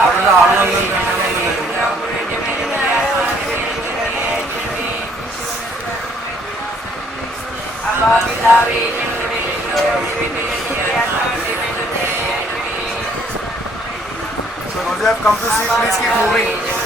അവരുടെ ആളുകളിൽ So those who have come to see, please keep moving.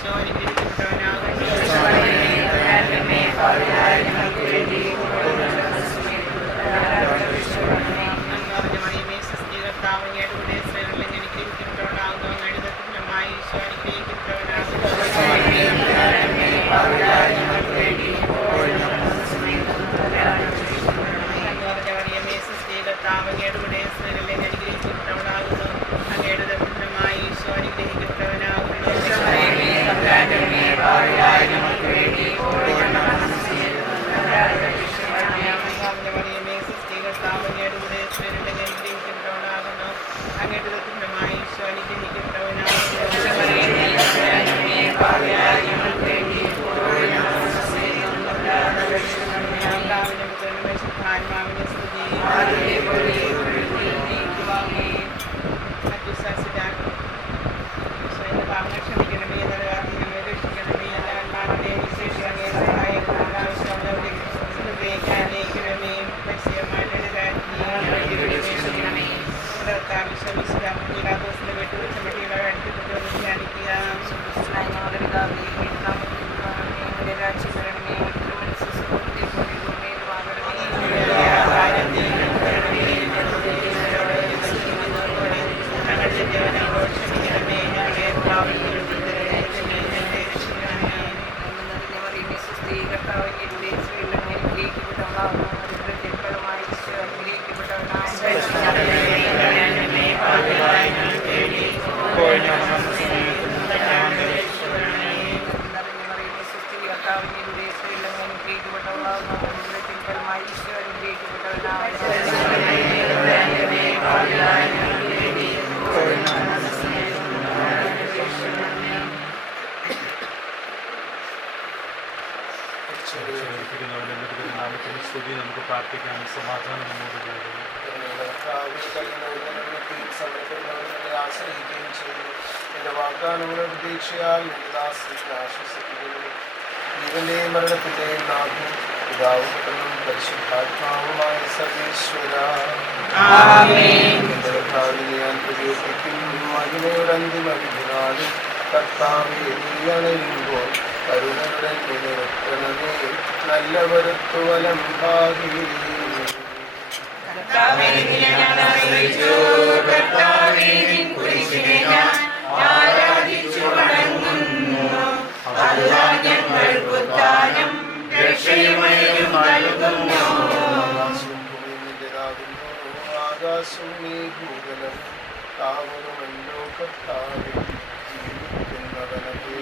Isho അനുഗ്രഹിക്കപ്പെട്ടവനാകുന്നു. മറിയമേ സ്വസ്തി കർത്താവ് അങ്ങയുടെ കൂടെ സ്ത്രീകളിൽ അനുഗ്രഹിക്കപ്പെട്ടവനാകുന്നു. അങ്ങയുടെ ഫലമായി ഈശോ മറിയമേ സ്വസ്തി കർത്താവ് അങ്ങയുടെ കൂടെ സ്ത്രീകളിൽ അനുഗ്രഹിക്കപ്പെട്ടവനാകുന്നു. അങ്ങയുടെ ഫലമായി ഈശോ അനുഗ്രഹിക്കപ്പെട്ടവനാകുന്നു. മറിയമേ സ്വസ്തി കർത്താവ് അങ്ങയുടെ കൂടെ സ്ത്രീകളിൽ അനുഗ്രഹിക്കപ്പെട്ടവനാകുന്നു. അങ്ങയുടെ ഫലമായി ഈശോ സ്തുതി നമുക്ക് പ്രാർത്ഥിക്കാം. സമാധാനം നമ്മോട് ആശ്രയിക്കുകയും ചെയ്യുന്നു. എന്റെ വാഗ്ദാനങ്ങളുടെ പ്രതീക്ഷയാൽ ആശ്വസിപ്പിക്കുന്നു. ജീവന്റെയും മരണത്തിന്റെയും നാഥനും പിതാവും പുത്രനും പരിശുദ്ധാത്മാവുമായ സർവേശ്വര ഞാൻ പ്രകീർത്തിക്കുന്നു. മഹിമയുടെ അന്തിമ വിധിനാളിൽ കർത്താവേ നീ അണയുമ്പോൾ കരുണയുടെ നിർത്തണമേ നല്ല വരുത്തുവലം ഭാഗി. ആകാശം നീ ഭൂതലം താവണമല്ലോ കർത്താവേ ജീവിക്കുന്നവനേ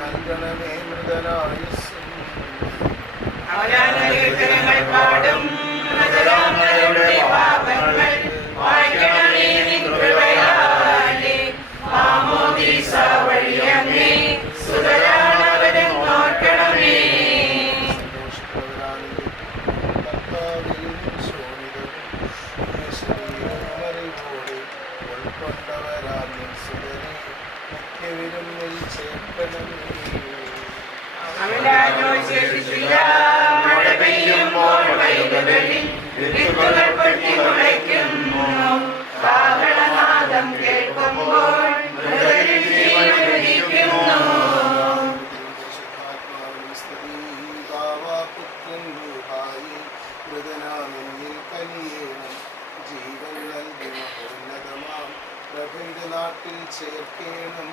നൽകണമേ മൃതനായുസ്സും. പാടും നാട്ടിൽ ചേർക്കേണം.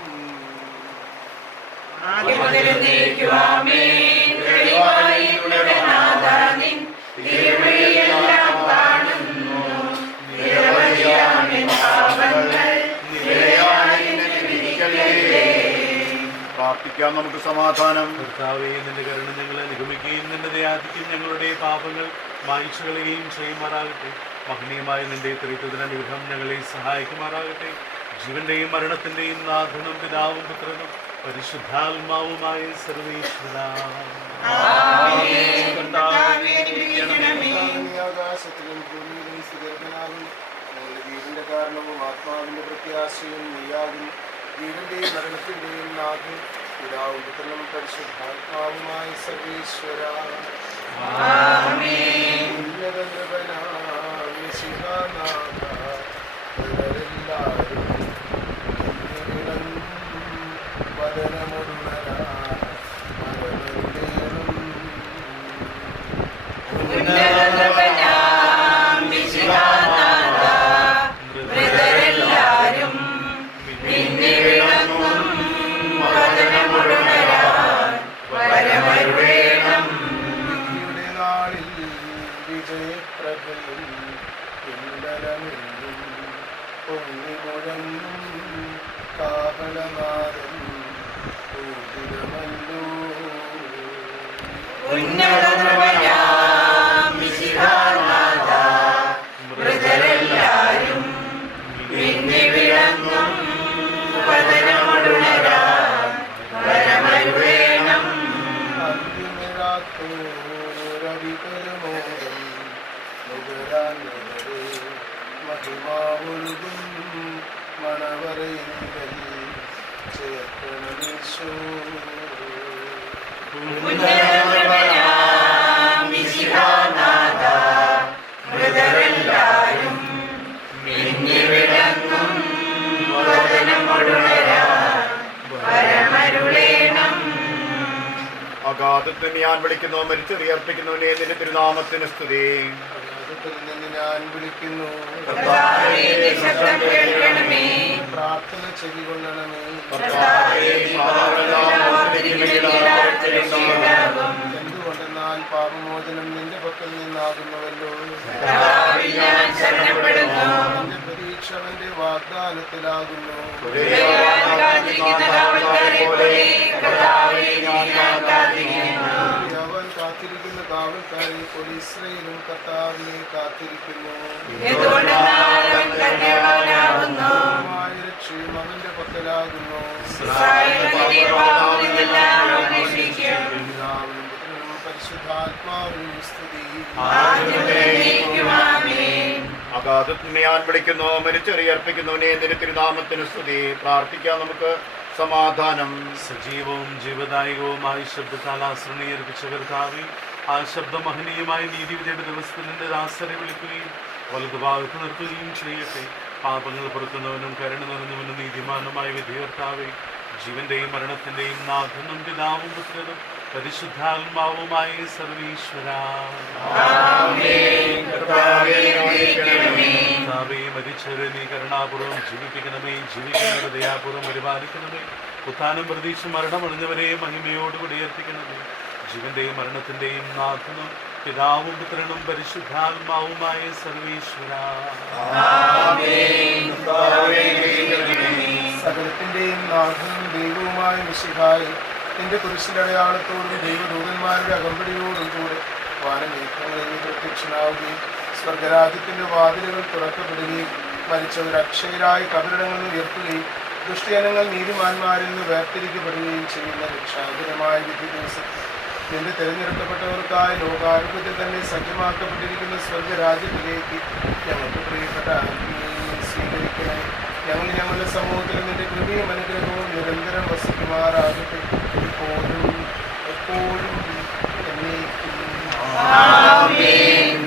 പ്രാർത്ഥിക്കാം നമുക്ക് സമാധാനം. കർത്താവേ, നിന്റെ കരുണ ഞങ്ങളെ നിഗമിക്കുകയും നിന്റെ ദയാധിക്യം ഞങ്ങളുടെ പാപങ്ങൾ മായ്ച്ചു കളയുകയും ചെയ്യുമാറാകട്ടെ. മഹനീയമായ നിന്റെ ത്രിത്വത്തിന് അനുഗ്രഹം ഞങ്ങളെ സഹായിക്കുമാറാകട്ടെ. ജീവന്റെയും മരണത്തിന്റെയും നാഥനും പിതാവും പുത്രനും പരിശുദ്ധാത്മാവുമായ സർവേശ്വര ആകാശത്തിലും ഭൂമിയിലും സുഗർഭനാകും. ഞങ്ങളുടെ ജീവന്റെ കാരണവും ആത്മാവിന്റെ പ്രത്യാശയും നീയാകും. ജീവന്റെയും മരണത്തിന്റെയും നാഥൻ പിതാവും പുത്രനും പരിശുദ്ധാത്മാവുമായ സർവേശ്വര അഗാധത്തിൽ ഞാൻ വിളിക്കുന്നു, മരിച്ചറിയർപ്പിക്കുന്നവനെ നിന്റെ തിരുനാമത്തിന് സ്തുതി. ഞാൻ വിളിക്കുന്നു, പ്രാർത്ഥന ചെവികൊള്ളണമേ. എന്തുകൊണ്ടെന്നാൽ പാപമോചനം നിന്റെ പക്കൽ നിന്നാകുന്നുവല്ലോ. നിന്റെ പ്രതീക്ഷ അവന്റെ വാഗ്ദാനത്തിലാകുന്നു. അവൻ കാത്തിരിക്കുന്ന കാവൽക്കാരെ പോലെ ഇസ്രായേലും കർത്താവിനെ കാത്തിരിക്കുന്നു. രക്ഷയും അവന്റെ പക്കലാകുന്നു. പരിശുദ്ധാത്മാവിനും സ്തുതി. അഗാധത്തിൽ ഞാൻ വിളിക്കുന്നു, മരിച്ചറിയർപ്പിക്കുന്നവനെ നിന്റെ തിരുനാമത്തിന് സ്തുതി. പ്രാർത്ഥിക്കാം നമുക്ക് സമാധാനം. സജീവവും ജീവദായകവുമായി ശബ്ദത്താൽ ആശ്രണീകരിപ്പിച്ച കർത്താവേ, ആ ശബ്ദം മഹനീയമായ നീതിവിധിയുടെ ദിവസത്തിൽ നിന്റെ ദാസരെ വിളിക്കുകയും വലതുഭാഗത്ത് നിർത്തുകയും ചെയ്യട്ടെ. പാപങ്ങൾ പൊറുക്കുന്നവനും കരുണ നിറഞ്ഞവനും നീതിമാനുമായ വിധികർത്താവേ, ജീവന്റെയും മരണത്തിന്റെയും നാഥനും പിതാവും പുത്രനും പരിശുദ്ധാത്മാവുമായ സർവീശ്വര, മരിച്ചവരെ നീ കരുണാപൂർവ്വം ജീവിപ്പിക്കണമേ, ജീവിക്കുന്നവരെ ദയാപൂർവ്വം പരിപാലിക്കണമേ. ഉത്ഥാനം പ്രതീക്ഷ മരണമറിഞ്ഞവരെ മഹിമയോടുകൂടി ഉയർത്തിക്കണമേ. ജീവന്റെയും മരണത്തിന്റെയും നാഥനും പിതാവും പുത്രനും പരിശുദ്ധാത്മാവുമായ സർവീശ്വര, സകലത്തിന്റെയും നാഥനും ദൈവവുമായ മിശിഹായി, നിന്റെ കുരിശിന്റെ അടയാളത്തോടും ദൈവദൂതന്മാരുടെ അകമ്പടിയോടും കൂടെ വാനമേഘങ്ങളിൽ പ്രത്യക്ഷനാവുകയും സ്വർഗരാജ്യത്തിന്റെ വാതിലുകൾ തുറക്കപ്പെടുകയും മരിച്ചവർ അക്ഷയരായി കബറിടങ്ങളിൽ ഉയർത്തുകയും ദുഷ്ടജനങ്ങൾ നീതിമാന്മാരിൽ നിന്ന് വേർതിരിക്കപ്പെടുകയും ചെയ്യുന്ന രക്ഷാകരമായ വിധി ദിവസം നിന്റെ തിരഞ്ഞെടുക്കപ്പെട്ടവർക്കായി ലോകാരൂപത്തിൽ തന്നെ സജ്ജമാക്കപ്പെട്ടിരിക്കുന്ന സ്വർഗരാജ്യത്തിലേക്ക് ഞങ്ങൾക്ക് പ്രിയപ്പെട്ട ആത്മീയനെ സ്വീകരിക്കണേ. ഞങ്ങൾ ഞങ്ങളുടെ സമൂഹത്തിൽ നിന്റെ കൃപയും അനുഗ്രഹവും നിരന്തരം വസിക്കുമാറാകട്ടെ, ഇപ്പോഴും എപ്പോഴും എന്നേക്കും. ആമേൻ.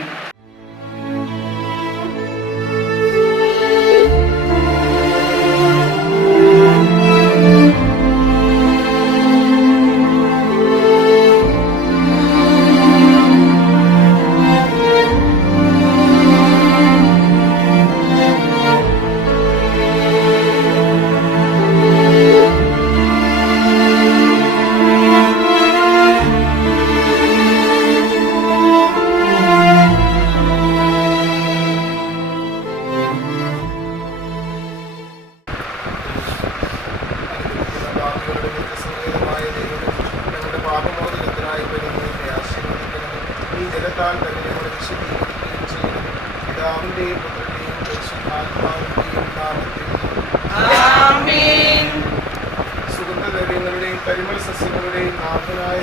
സുഗന്ധദ്രവ്യങ്ങളുടെയും പരിമള സസ്യങ്ങളുടെയും നാഥനായ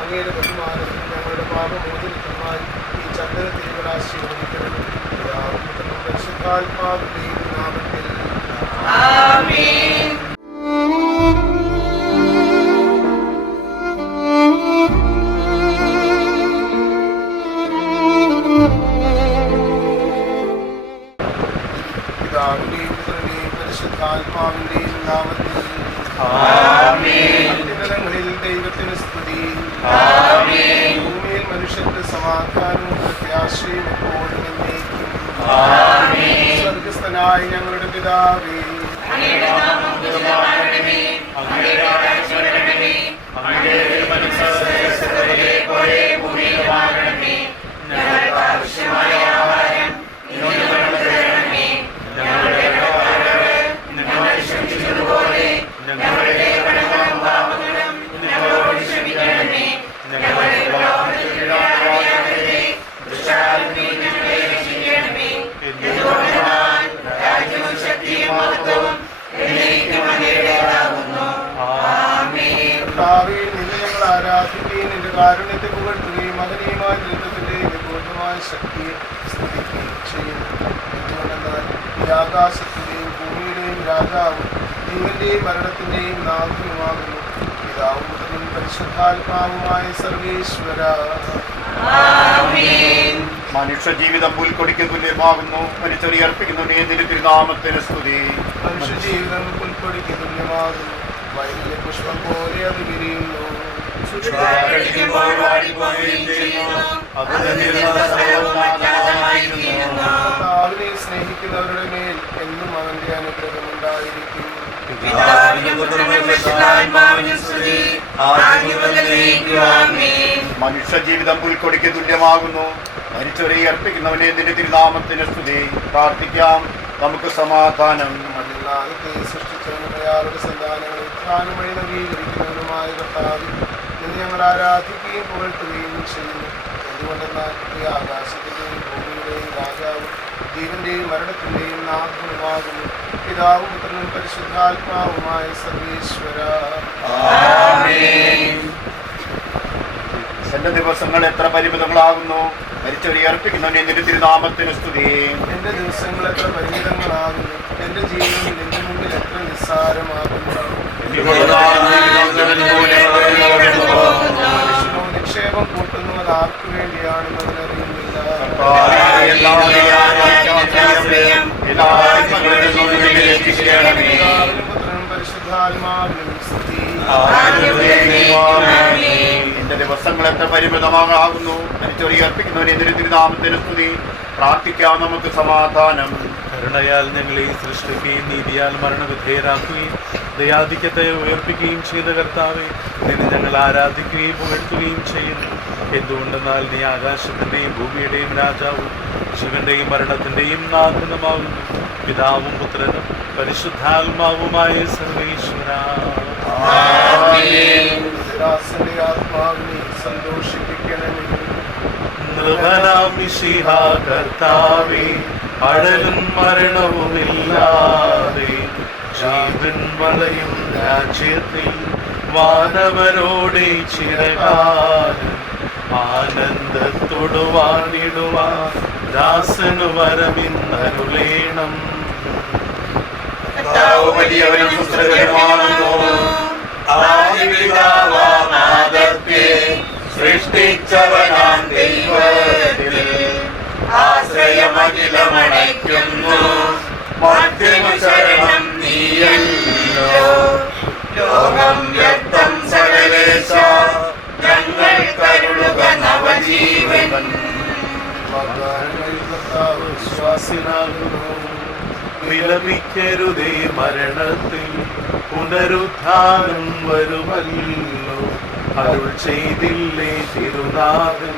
അങ്ങയുടെ ബഹുമാനത്തിൽ ഞങ്ങളുടെ പാപമോചനത്തിനായി ഈ ചന്ദനത്തിരികൾ ആശീർവദിക്കണം. പരിശുദ്ധാത്മാവിന്റെയും നാമത്തിൽ ആമേൻ. പിതാവിന്റെയും പുത്രന്റെയും പരിശുദ്ധാത്മാവിന്റെയും നാമത്തിൽ ആമേൻ. സ്വർഗസ്ഥനായ ഞങ്ങളുടെ പിതാവേ, നിന്നെ ഞങ്ങൾ ആരാധിക്കുകയും നിന്റെ കാരുണ്യത്തെ പുകഴ്ത്തുകയും മകനീയമായ ദൈവത്തിന്റെ പൂർണ്ണമായ ശക്തിയെ സ്തുതിക്കുകയും ചെയ്യുന്നു. എന്തുകൊണ്ടെന്നാൽ ഈ ആകാശത്തിന്റെയും ഭൂമിയുടെയും രാജാവും ജീവന്റെയും മരണത്തിന്റെയും നാഥനുമാകുന്നു, പിതാവും പുത്രനും പരിശുദ്ധാത്മാവുമായ സർവേശ്വര. മനുഷ്യജീവിതം പുൽക്കൊടിക്ക് തുല്യമാകുന്നു, മരിച്ചൊരിയർപ്പിക്കുന്നവനെ നിന്റെ തിരുനാമത്തിന് സ്തുതി. മനുഷ്യജീവിതം പുൽക്കൊടിക്ക് തുല്യമാകുന്നു, വയലിലെ പുഷ്പം പോലെ അത് വിരിയുന്നു. കർത്താവിനെ സ്നേഹിക്കുന്നവരുടെ മേൽ എന്നും അവന്റെ അനുഗ്രഹം ഉണ്ടായിരിക്കും. മനുഷ്യജീവിതം പുൽക്കൊടിക്ക് തുല്യമാകുന്നു, മരിച്ചവരെ അർപ്പിക്കുന്നവനെ നിന്റെ തിരുനാമത്തിന് സ്തുതി. പ്രാർത്ഥിക്കാം, നമുക്ക് സമാധാനം. മണ്ണിലാകത്തെ സൃഷ്ടിച്ചവനും അയാളുടെ സന്താനങ്ങളെ ഉത്ഥാനം വഴി നവീകരിക്കുന്നവനുമായ കർത്താവിൽ നിന്ന് ഞങ്ങൾ ആരാധിക്കുകയും പുകഴ്ത്തുകയും ചെയ്യുന്നു. എന്തുകൊണ്ടെന്നാൽ ഈ ആകാശത്തിന്റെയും ഭൂമിയുടെയും രാജാവും ജീവന്റെയും മരണത്തിന്റെയും നാഥനുമാകുന്നു, പിതാവും പുത്രനും പരിശുദ്ധാത്മാവുമായ സർവേശ്വര. എന്റെ ദിവസങ്ങൾ എത്ര പരിമിതങ്ങളാകുന്നു, മരിച്ചവരെ അർപ്പിക്കുന്നവനെ നിന്റെ തിരുനാമത്തിന് സ്തുതി. എന്റെ ദിവസങ്ങൾ എത്ര പരിമിതങ്ങളാകുന്നു, എന്റെ ജീവൻ നിന്റെ മുമ്പിൽ എത്ര നിസ്സാരമാകുന്നു. നിക്ഷേപം കൂട്ടുന്നത് ആർക്കു വേണ്ടിയാണെന്ന് അവനറിയുന്നില്ല. പുത്രനും പരിശുദ്ധാത്മാവിനും സ്തുതി. എന്റെ ദിവസങ്ങൾ എത്ര പരിമിതമാകുന്നു, മരിച്ചവരെ അർപ്പിക്കുന്നവനെ നിന്റെ തിരുനാമത്തിന് സ്തുതി. പ്രാർത്ഥിക്കാം, നമുക്ക് സമാധാനം. കരുണയാൽ ഞങ്ങളെ സൃഷ്ടിക്കുകയും നീതിയാൽ മരണവിധേയരാക്കുകയും ദയാധിക്യത്തെ ഉയർപ്പിക്കുകയും ചെയ്ത കർത്താവെ, നിന്നെ ഞങ്ങൾ ആരാധിക്കുകയും പുകഴ്ത്തുകയും ചെയ്യുന്നു. എന്തുകൊണ്ടെന്നാൽ നീ ആകാശത്തിന്റെയും ഭൂമിയുടെയും രാജാവും ജീവന്റെയും മരണത്തിന്റെയും നാഥനുമാകുന്നു, പിതാവും പുത്രനും പരിശുദ്ധാത്മാവുമായ സർവേശ്വര. ആത്മാവിനെ സന്തോഷിപ്പിക്കണമേ. നൃപനാം മിശിഹാ കർത്താവേ, അഴലും മരണവുമില്ലാതെ ജീവൻ വളയും രാജ്യത്തിൽ വാനവരോടെ ചിരകാലം ആനന്ദത്തോടു വാണിടുവാൻ ദാസനു വരമിന്നരുളേണം. വലിയവനും സുസ്ഥിരനുമാകുന്നു, സൃഷ്ടിച്ചവനാം ദൈവത്തിൽ ആശ്രയമഖിലമണയ്ക്കുന്നു. മധ്യമു ശരണം നീയല്ലോ, ലോകം വ്യക്തം സകലേശ ഞങ്ങൾ കരുളുക നവജീവൻ. വിശ്വാസിനാകുന്നു. വിലപിക്കരുതേ മരണത്തിൽ, പുനരുത്ഥാനം വരുമല്ലോ. അരുൾ ചെയ്തില്ലേ തിരുനാഥൻ,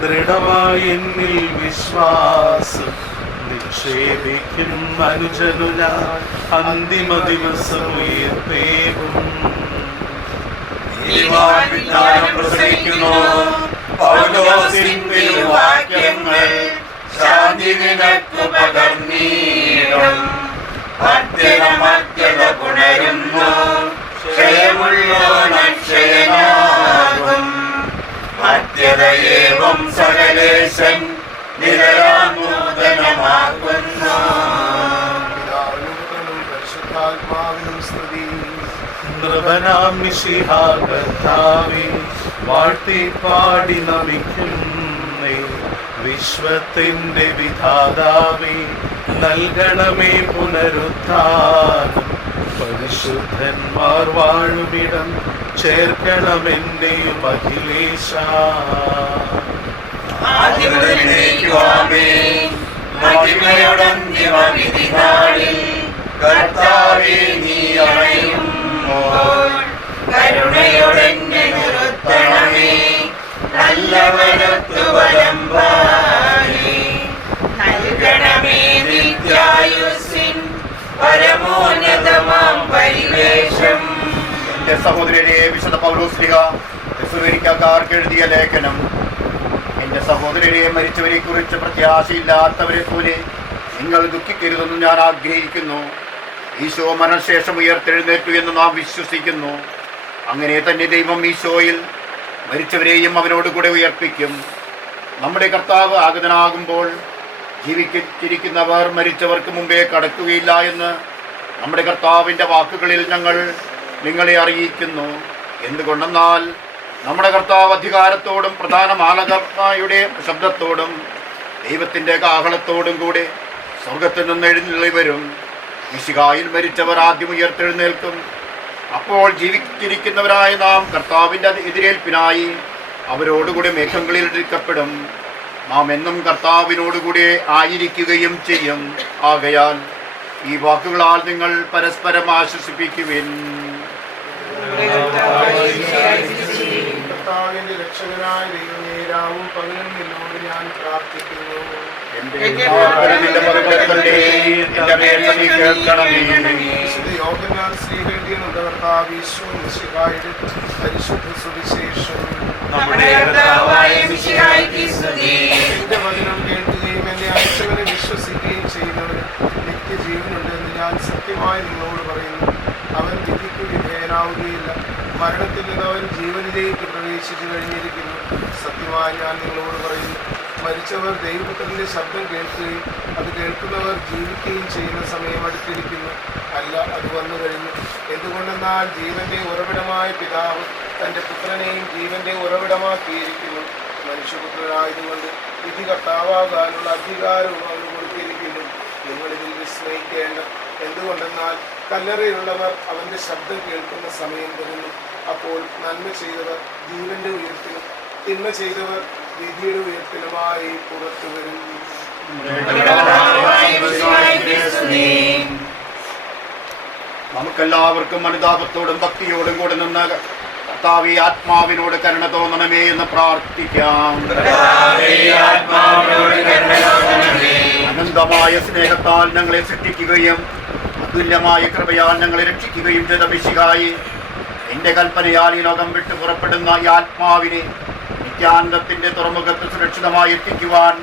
ദൃഢമായി എന്നിൽ വിശ്വാസം നിക്ഷേപിക്കും അനുജനു ഞാൻ അന്തിമ ദിവസം ഉയർത്തേകും. പ്രസംഗിക്കുന്നു പൗലോസിൻ തിരുവാക്യങ്ങൾ, ശാന്തി നിനക്കു പകർന്നീടും. മധ്യത പുണരുന്നു, ക്ഷയമുള്ളോനക്ഷയനാകും. മധ്യതയേവം സകലേശൻ നിരനൂതനമാക്കുന്നു. പരിശുദ്ധാത്മാവിനും സ്തുതി. നൃപനാം മിശിഹാ കർത്താവേ, വാഴ്ത്തി പാടി നമിക്കുന്നേ. വിശ്വത്തിന്റെ വിധാതാവേ, നൽകണമേ പുനരുത്ഥാനം. പരിശുദ്ധന്മാർ വാഴുമിടം ചേർക്കണമെന്റെയും അഖിലേശ. മഹിമയുടന്തിമവിധി നാളിൽ കർത്താവേ നീ അണയുമ്പോൾ കരുണയോടെന്നെ നിർത്തണമേ. നല്ലവരത്തു വലമ്പായി നൽകണമേ നിത്യായുസ്സിൻ പരമോന്നതമാം പരിവേഷം. എന്റെ സഹോദരനെ വിശുദ്ധ പൗലോസ്ലിഹ തെസ്സലോനിക്കക്കാർക്ക് എഴുതിയ ലേഖനം. എന്റെ സഹോദരനെ മരിച്ചവരെ കുറിച്ച് പ്രത്യാശയില്ലാത്തവരെ പോലെ നിങ്ങൾ ദുഃഖിക്കരുതെന്ന് ഞാൻ ആഗ്രഹിക്കുന്നു. ഈശോ മരണശേഷം ഉയർത്തെഴുന്നേറ്റു എന്ന് നാം വിശ്വസിക്കുന്നു. അങ്ങനെ തന്നെ ദൈവം ഈശോയിൽ മരിച്ചവരെയും അവനോടുകൂടെ ഉയർപ്പിക്കും. നമ്മുടെ കർത്താവ് ആഗതനാകുമ്പോൾ ജീവിച്ചിരിക്കുന്നവർ മരിച്ചവർക്ക് മുമ്പേ കടക്കുകയില്ല എന്ന് നമ്മുടെ കർത്താവിൻ്റെ വാക്കുകളിൽ ഞങ്ങൾ നിങ്ങളെ അറിയിക്കുന്നു. എന്തുകൊണ്ടെന്നാൽ നമ്മുടെ കർത്താവ് അധികാരത്തോടും പ്രധാന മാലാഖമാരുടെ ശബ്ദത്തോടും ദൈവത്തിൻ്റെ കാഹളത്തോടും കൂടെ സ്വർഗത്തിൽ നിന്ന് എഴുന്നള്ളി വരും. മിശിഹായിൽ മരിച്ചവർ ആദ്യം ഉയർത്തെഴുന്നേൽക്കും. അപ്പോൾ ജീവിച്ചിരിക്കുന്നവരായ നാം കർത്താവിൻ്റെ എതിരേൽപ്പിനായി അവരോടുകൂടെ മേഘങ്ങളിൽ എടുക്കപ്പെടും. നാം എന്നും കർത്താവിനോടുകൂടെ ആയിരിക്കുകയും ചെയ്യും. ആകയാൽ ഈ വാക്കുകളാൽ നിങ്ങൾ പരസ്പരം ആശ്വസിപ്പിക്കുവിൻ. കർത്താവിന്റെ രക്ഷകനായ ദൈവമേ, രാവും പകലും നിന്നോട് ഞാൻ പ്രാർത്ഥിക്കുന്നു. വിശുദ്ധ യോഹന്നാൻ ശ്ലീഹയെഴുതിയ കർത്താവ് ഈശോ മിശിഹായുടെ പരിശുദ്ധ സുവിശേഷം. എന്റെ വചനം കേൾക്കുകയും എന്നെ അയച്ചവനെ വിശ്വസിക്കുകയും ചെയ്യുന്നവന് നിത്യജീവനുണ്ടെന്ന് ഞാൻ സത്യമായി നിങ്ങളോട് പറയുന്നു. അവൻ വിധിക്ക് വിധേയനാവുകയില്ല, മരണത്തിൽ നിന്ന് അവൻ ജീവനിലേക്ക് പ്രവേശിച്ചു കഴിഞ്ഞിരിക്കുന്നു. സത്യമായി ഞാൻ നിങ്ങളോട് പറയുന്നു, മരിച്ചവർ ദൈവപുത്രന്റെ ശബ്ദം കേൾക്കുകയും അത് കേൾക്കുന്നവർ ജീവിക്കുകയും ചെയ്യുന്ന സമയം അടുത്തിരിക്കുന്നു. അല്ല, അത് വന്നു കഴിഞ്ഞു. എന്തുകൊണ്ടെന്നാൽ ജീവന്റെ ഉറവിടമായ പിതാവ് തൻ്റെ പുത്രനെയും ജീവന്റെ ഉറവിടമാക്കിയിരിക്കുന്നു. മനുഷ്യപുത്രനായതുകൊണ്ട് വിധി കർത്താവാകാനുള്ള അധികാരവും അവന് കൊടുത്തിരിക്കുന്നു. നിങ്ങളിതിൽ വിസ്മയിക്കേണ്ട. എന്തുകൊണ്ടെന്നാൽ കല്ലറയിലുള്ളവർ അവൻ്റെ ശബ്ദം കേൾക്കുന്ന സമയം വരുന്നു. അപ്പോൾ നന്മ ചെയ്തവർ ജീവന്റെ ഉയർത്തിനും തിന്മ ചെയ്തവർ വിധിയുടെ ഉയർത്തിനുമായി പുറത്തു വരും. നമുക്കെല്ലാവർക്കും അനുതാപത്തോടും ഭക്തിയോടും കൂടെ നിന്ന് കർത്താവേ ആത്മാവിനോട് കരുണ തോന്നണമേ എന്ന് പ്രാർത്ഥിക്കാം. അനന്തമായ സ്നേഹത്താൽ ഞങ്ങളെ സൃഷ്ടിക്കുകയും അതുല്യമായ കൃപയാൽ ഞങ്ങളെ രക്ഷിക്കുകയും ചെയ്ത മിശിഹായി, എന്റെ കൽപ്പനയാൽ ഈ ലോകം വിട്ടു പുറപ്പെടുന്ന ഈ ആത്മാവിനെ നിത്യാനന്ദത്തിന്റെ തുറമുഖത്ത് സുരക്ഷിതമായി എത്തിക്കുവാൻ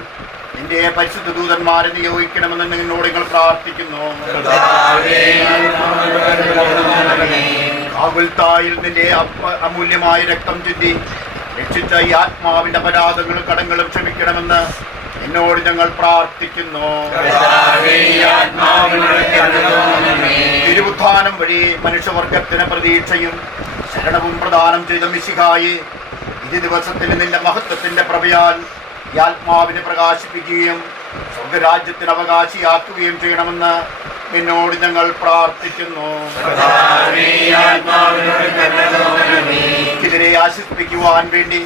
നിന്റെ പരിശുദ്ധ ദൂതന്മാരെ നിയോഗിക്കണമെന്ന് നിന്നോട് നിങ്ങൾ പ്രാർത്ഥിക്കുന്നു. കാകുൽത്തായിൽ നിന്റെ അമൂല്യമായ രക്തം ചിന്തി രക്ഷിച്ച ഈ ആത്മാവിന്റെ അപരാധങ്ങളും കടങ്ങളും ക്ഷമിക്കണമെന്ന് എന്നോട് ഞങ്ങൾ പ്രാർത്ഥിക്കുന്നു. തിരുവുത്ഥാനം വഴി മനുഷ്യവർഗത്തിന് പ്രതീക്ഷയും ശരണവും പ്രദാനം ചെയ്ത മിശിഹായി, ഈ ദിവസത്തിൽ നിന്റെ മഹത്വത്തിന്റെ പ്രഭയാൽ ഈ ആത്മാവിനെ പ്രകാശിപ്പിക്കുകയും സ്വർഗരാജ്യത്തിന് അവകാശിയാക്കുകയും ചെയ്യണമെന്ന് നിന്നോട് ഞങ്ങൾ പ്രാർത്ഥിക്കുന്നു. ഇതിനെ ആശ്വസിപ്പിക്കുവാൻ വേണ്ടി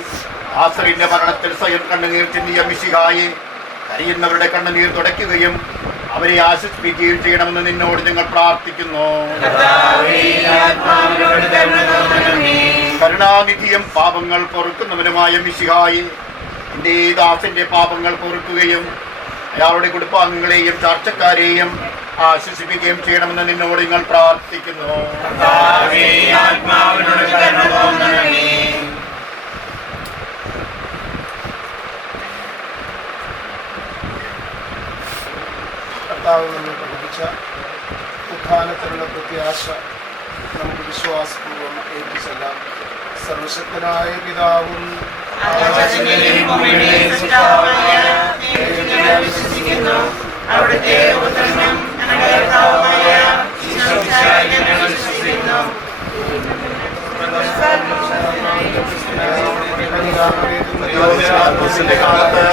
ആസറിന്റെ മരണത്തിൽ സ്വയം കണ്ണുനീർ ചിന്തിയ മിശിഹായെ, കരയുന്നവരുടെ കണ്ണുനീർ തുടയ്ക്കുകയും അവരെ ആശ്വസിപ്പിക്കുകയും ചെയ്യണമെന്ന് നിന്നോട് ഞങ്ങൾ പ്രാർത്ഥിക്കുന്നു. കരുണാനിധിയും പാപങ്ങൾ പൊറുക്കുന്നവനുമായ മിശിഹായെ, എന്റെ ദാസന്റെ പാപങ്ങൾ പൊറുക്കുകയും അയാളുടെ കുടുംബാംഗങ്ങളെയും ചാർച്ചക്കാരെയും ആശ്വസിപ്പിക്കുകയും ചെയ്യണമെന്ന് നിന്നോട് നിങ്ങൾ പ്രാർത്ഥിക്കുന്നു. കർത്താവ് നമ്മൾ പഠിപ്പിച്ച ഉത്ഥാനത്തിലുള്ള പ്രത്യാശ നമുക്ക് വിശ്വാസപൂർവ്വം ഏൽപ്പിച്ചെല്ലാം. സർവശക്തനായ പിതാവും അവിടുത്തെ പുത്രനും ഞങ്ങളുടെ കർത്താവുമായ ഈശോമിശിഹായിൽ ഞങ്ങൾ വിശ്വസിക്കുന്നു. കാലത്ത്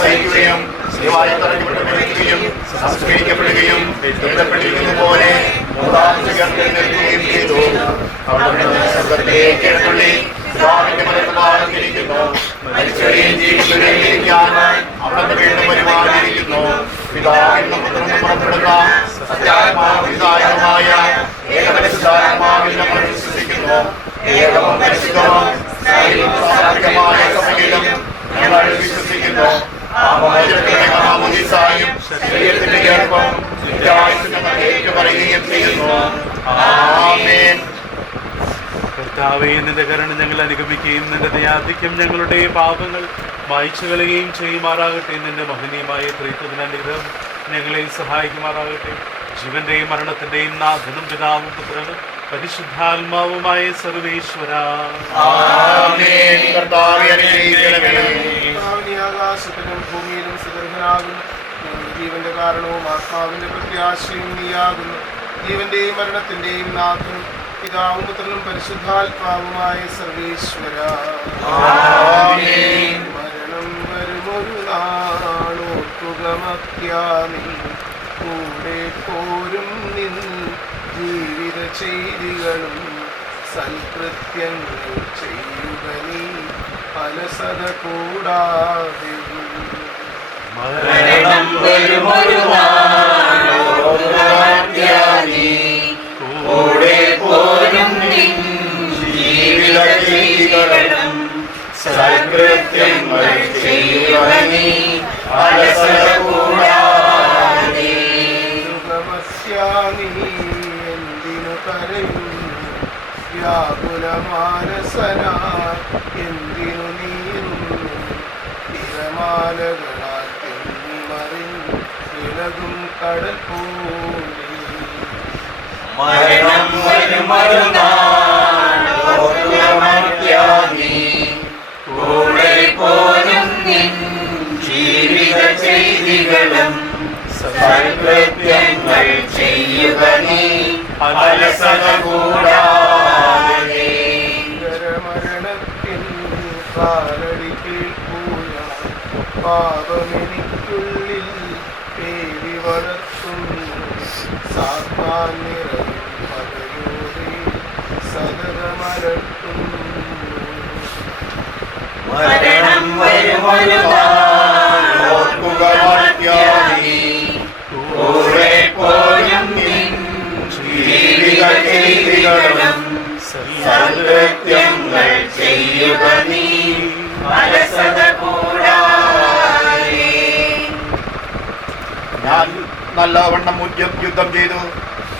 സഹിക്കുകയും മരിക്കുകയും സംസ്കരിക്കപ്പെടുകയും എഴുതപ്പെട്ടിരിക്കുന്ന പോലെ മൂന്നാം നിൽക്കുകയും ചെയ്തു. അവിടുന്ന് സ്വർഗ്ഗത്തിലേക്ക് എഴുന്നള്ളി പിതാവിന്റെ വലത്തുഭാഗത്തിരിക്കുന്നു. മരിച്ചവരെയും ജീവിച്ചവരെയും വിധിക്കാൻ അവിടുന്ന് വീണ്ടും വരുവാനിരിക്കുന്നു. പിതാവിൽ നിന്നും പുത്രനും പുറപ്പെടുന്ന സത്യാത്മാവിനായകമായ ഏകപരിശുദ്ധാത്മാവിൽ ഞങ്ങൾ വിശ്വസിക്കുന്നു. ഏകവും പരിശുദ്ധവും സാധ്യമായ സഭയിലും ഞങ്ങൾ വിശ്വസിക്കുന്നു. ശരീരത്തിന്റെ ഗർഭം ഞങ്ങൾ ഏറ്റുപറയുകയും ചെയ്യുന്നു. ആമേൻ. കർത്താവേ, നിന്റെ കരുണ ഞങ്ങൾ അനുഗമിക്കുകയും നിന്റെ ദയാധിക്യം ഞങ്ങളുടെ പാപങ്ങൾ മായ്ച്ചു കളയുകയും ചെയ്യുമാറാകട്ടെ. നിന്റെ മഹനീയമായ ത്രിത്വത്തിനനുഗ്രഹം ഞങ്ങളെ സഹായിക്കുമാറാകട്ടെ. ജീവന്റെയും മരണത്തിന്റെയും നാഥനും പിതാവും പുത്രനും പരിശുദ്ധാത്മാവുമായ സർവേശ്വര. ആമേൻ. കർത്താവേ, അനുഗ്രഹിക്കണമേ. ആകാശത്തിലും ഭൂമിയിലും സുദർശനാകുന്നു. ജീവന്റെ കാരണവും ആത്മാവിന്റെ പ്രത്യാശയും നീയാകുന്നു. ജീവന്റെയും മരണത്തിന്റെയും നാഥനും പിതാവും പുത്രനും പരിശുദ്ധാത്മാവുമായ സർവേശ്വര. മരണം വരുമൊരു നാളോർക്കുകമത്യാമി കൂടെ പോരും നിൻ ജീവിത ചെയ്തികളും സൽകൃത്യങ്ങൾ ചെയ്യുക നീ അലസത കൂടാതെ. മരണം വരുമൊരു നാളോർക്കുകമത്യാമി കൂടെ പോരും നിൻ ജീവിത ചെയ്തികളും സൽകൃത്യങ്ങൾ ചെയ്യുക നീ അലസത കൂടാതെ. സുഖമസ്യാമി എന്തിനു കരയുന്നു വ്യാകുലമാനസനായി എന്തിനു നീറുന്നു തിരമാലകളാൽ തെന്നിമറിഞ്ഞു വിലകും കടൽ പോലെ. മരണം വരുമൊരു നാളോർക്കുകമത്യാമി കൂടെ പോരും നിൻ ജീവിത ചെയ്തികളും സൽകൃത്യങ്ങൾ ചെയ്യുക നീ അലസത കൂടാതെ. മരണത്തിൻ കാലടി കേൾക്കൂല പാപമെനിക്കുള്ളിൽ പേരി വളർത്തുന്നു. സാത്താൻ നിറയും പകയോടെ സതതമലർത്തുന്നു. മരണം വരുമൊരു നാളോർക്കുകമത്യാമി കൂടെ പോരും നിൻ ജീവിത ചെയ്തികളും സൽകൃത്യങ്ങൾ ചെയ്യുക നീ അലസത കൂടാതെ. ഞാൻ നല്ലവണ്ണം യുദ്ധം ചെയ്തു.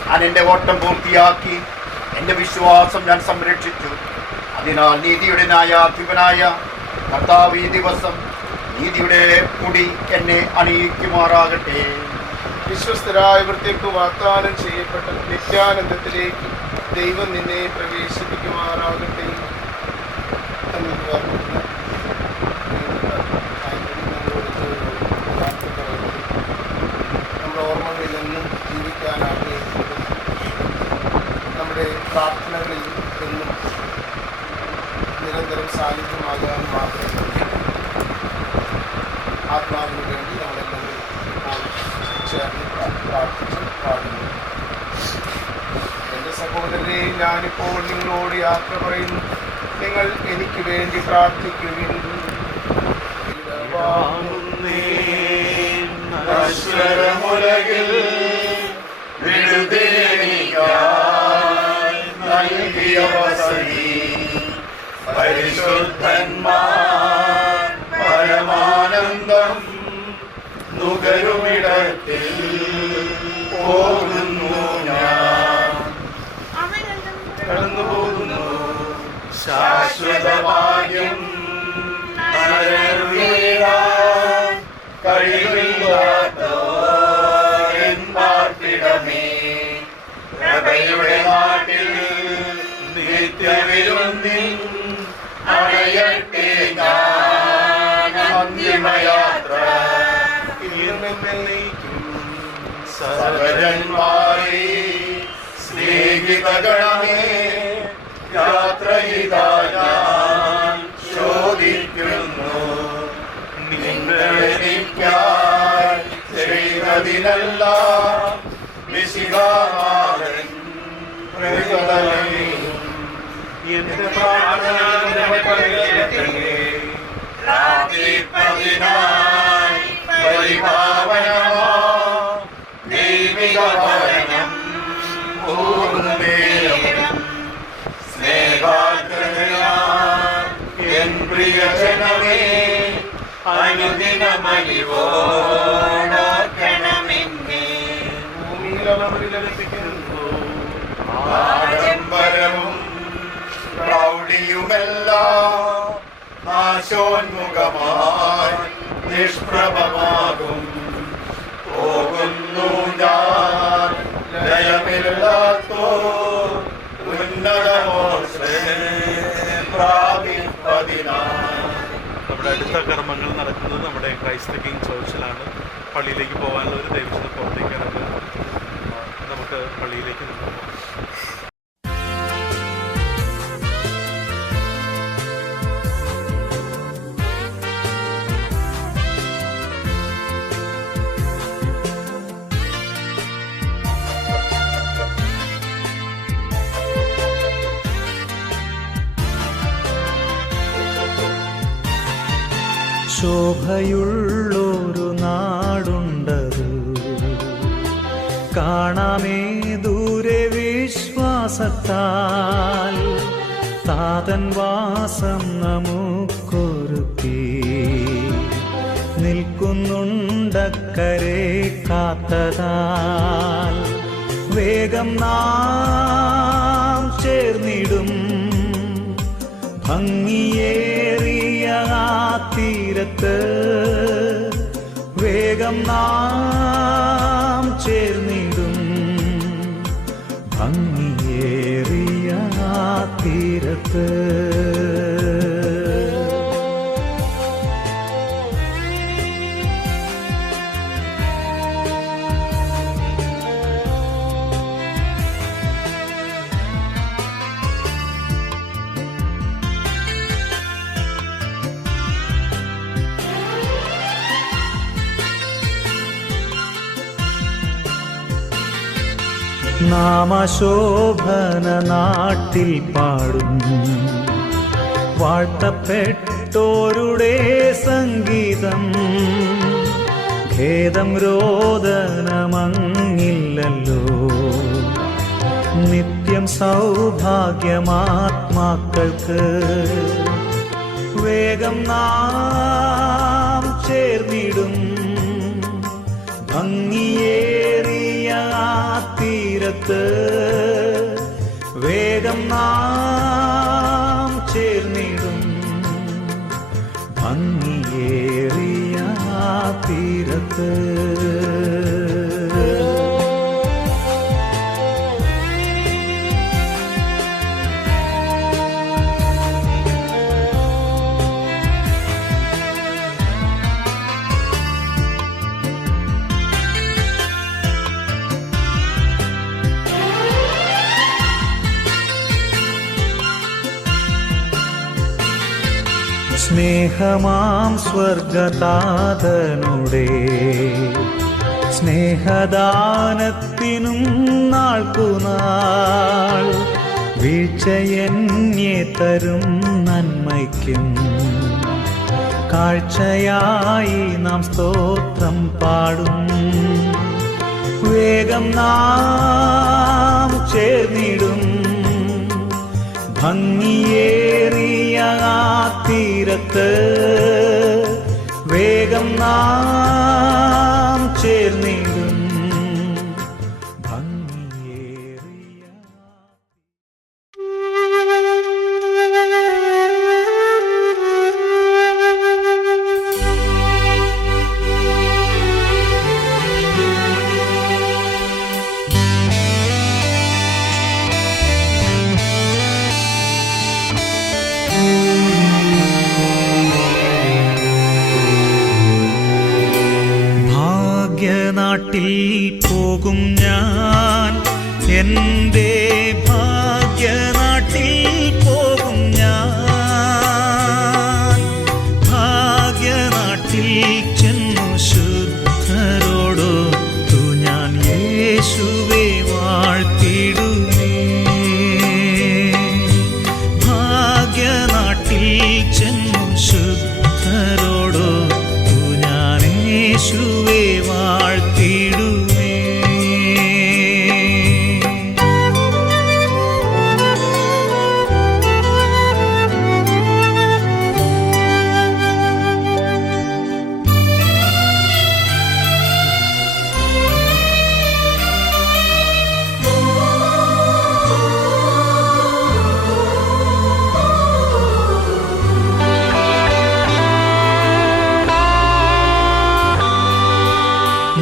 ഞാൻ എൻ്റെ ഓട്ടം പൂർത്തിയാക്കി. എൻ്റെ വിശ്വാസം ഞാൻ സംരക്ഷിച്ചു. അതിനാൽ നീതിയുടെ ന്യായാധിപനായ കർത്താവ് ഈ ദിവസം നീതിയുടെ മുടി എന്നെ അണിയിക്കുമാറാകട്ടെ. വിശ്വസ്തരായ വൃത്തിക്ക് വാഗ്ദാനം ചെയ്യപ്പെട്ട നിത്യാനന്ദത്തിലേക്ക് ദൈവം നിന്നെ പ്രവേശിപ്പിക്കുമാറാകട്ടെ. നമ്മുടെ ഓർമ്മകളിൽ എന്നും ജീവിക്കാൻ ആഗ്രഹിക്കുന്നത് നമ്മുടെ പ്രാർത്ഥനകളിൽ എന്നും നിരന്തരം സാന്നിധ്യമാകാൻ മാത്രമേ ആത്മാവിന് വേണ്ടി നമ്മളെല്ലാവരും ചേർന്ന് പ്രാർത്ഥിച്ച് പാടുന്നു. എൻ്റെ സഹോദരരെ, ഞാനിപ്പോൾ നിങ്ങളോട് യാത്ര പറയുന്നു. നിങ്ങൾ എനിക്ക് വേണ്ടി പ്രാർത്ഥിക്കുവിൻ. നശ്വരമുലകിൽ വിടുതേനിക്കായി നൽകിയ വസതി പരിശുദ്ധന്മാർ പരമാനന്ദം നുകരുമിടത്തിൽ പോകുന്നു. ഞാൻ കടന്നു പോകുന്നു. ശാശ്വത ഭാഗ്യം കഴിവില്ലാത്തോർപ്പിടമേ പ്രഭയുടെ നാട്ടിൽ നിത്യവിരുന്നിൽ അണയട്ടെ ഞാൻ അന്തിമയാത്ര. സർവജന്മാരെ സ്നേഹിതഗണമേ യാത്ര ഇതാ ഞാൻ ചോദിക്കുന്നു. നിങ്ങളെനിക്കായി മിശിഹാനാഥൻ പ്രതിഫലമേകും. എന്റെ പ്രാർത്ഥന പ്രാർത്ഥിപ്പതിനായി പരിപാവനമോ ദൈവിക ഭരണം പൂർണ്ണനേരം സ്നേഹാഗ്രഹയാൽ എൻ പ്രിയജനമേ അനുദിനമലിവോടാക്കണമെന്നേ. ഭൂമിയിൽ അവരിലർപ്പിക്കുന്നു ആഡംബരവും പ്രൗഢിയുമെല്ലാം നാശോന്മുഖമായി നിഷ്പ്രഭമാകും. പോകുന്നു ഞാൻ ലയമില്ലാത്തോ ഉന്നതമോ പ്രാപിപ്പതിനായി. നമ്മുടെ അടുത്ത കർമ്മങ്ങൾ നടക്കുന്നത് നമ്മുടെ ക്രൈസ്റ്റ് കിങ് ചർച്ചിലാണ്. പള്ളിയിലേക്ക് പോകാനുള്ള ഒരു ദൈവത്തിന് പുറത്തേക്ക് ഇറങ്ങുക. നമുക്ക് പള്ളിയിലേക്ക് പോകാം. ശോഭയുള്ളൊരു നാടുണ്ടത് കാണാമേ ദൂരെ വിശ്വാസത്താൽ താതൻ വാസം നമുക്കൊരുക്കി നിൽക്കുന്നുണ്ടക്കരെ കാത്തതാൽ വേഗം നാം ചേർന്നിടും ഭംഗിയേറിയ ആ തീരത്ത്. വേഗം നാം ചേർന്നിടും ഭംഗിയേറിയ ആ തീരത്ത്. നാമശോഭന നാട്ടിൽ പാടും വാഴ്ത്തപ്പെട്ടോരുടെ സംഗീതം. ഖേദം രോദനമങ്ങില്ലല്ലോ നിത്യം സൗഭാഗ്യമാത്മാക്കൾക്ക്. വേഗം നാം ചേർന്നിടും ഭംഗിയേറിയ ആ തീരത്ത്. വേഗം നാം ചേർന്നിടും ഭംഗിയേറിയ ആ തീരത്ത്. സ്നേഹമാം സ്വർഗതാതനുടെ സ്നേഹദാനത്തിനും നാൾക്കുനാൾ വീഴ്ചയെന്നെ തരും നന്മയ്ക്കും കാഴ്ചയായി നാം സ്തോത്രം പാടും. വേഗം നാം ചേർന്നിടും ഭംഗിയേറിയ ആ തീരത്ത്. വേഗം നാം ചേർന്നിടും ഭംഗിയേറിയ. ചെന്നു ശുദ്ധരോടൊത്തു ഞാൻ യേശുവേ വാഴ്ത്തിടുമേ.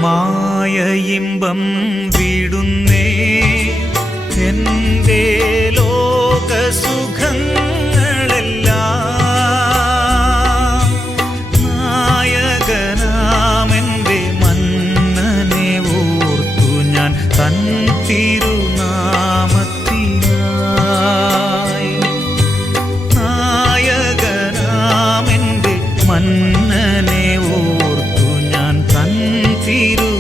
മായയിമ്പം വിടുന്നേ എൻ്റെ ലോകസുഖങ്ങളെല്ലാം, നായകനാമെൻ്റെ മന്നനെ ഓർത്തു ഞാൻ തൻ തിരുനാമത്തിനായി. നായകനാമെൻ്റെ മന്നനെ ഓർത്തു ഞാൻ തൻ തിരുനാമത്തിനായി.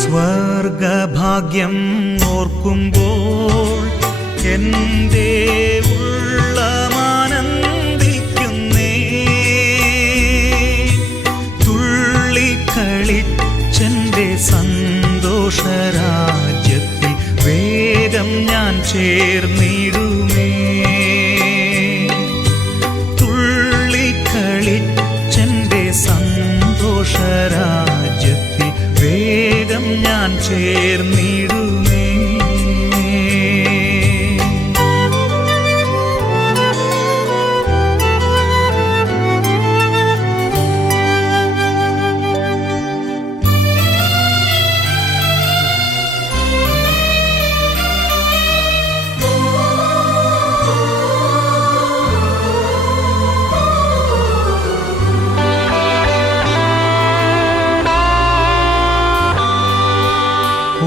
സ്വർഗഭാഗ്യം ഓർക്കുമ്പോൾ എൻ്റെ ഉള്ളമാനന്ദിക്കുന്നേ. തുള്ളിക്കളിച്ചെൻ്റെ സന്തോഷരാജ്യത്തിൽ വേഗം ഞാൻ ചേർന്നിടുമേ. തുള്ളിക്കളിച്ചെൻ്റെ സന്തോഷരാജ്യത്തിൽ വേഗം ഞാൻ ചേർന്നിടുമേ.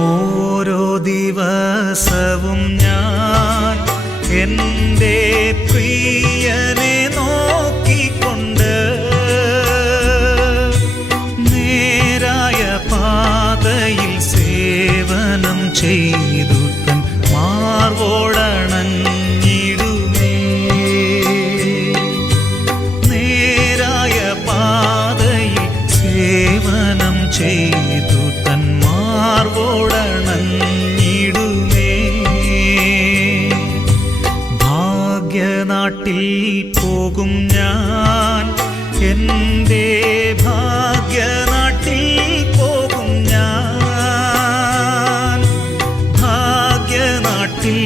ഓരോ ദിവസവും ഞാൻ എൻ്റെ പ്രിയനെ നോക്കിക്കൊണ്ട് നേരായ പാതയിൽ സേവനം ചെയ്തു തൻ മാർവോടണഞ്ഞിടുമേ. നേരായ പാതയിൽ സേവനം ചെയ്തു തൻ മാർവോടണഞ്ഞിടുമേ. ഭാഗ്യനാട്ടിൽ പോകും ഞാൻ, എൻ്റെ ഭാഗ്യനാട്ടിൽ പോകും ഞാൻ. ഭാഗ്യനാട്ടിൽ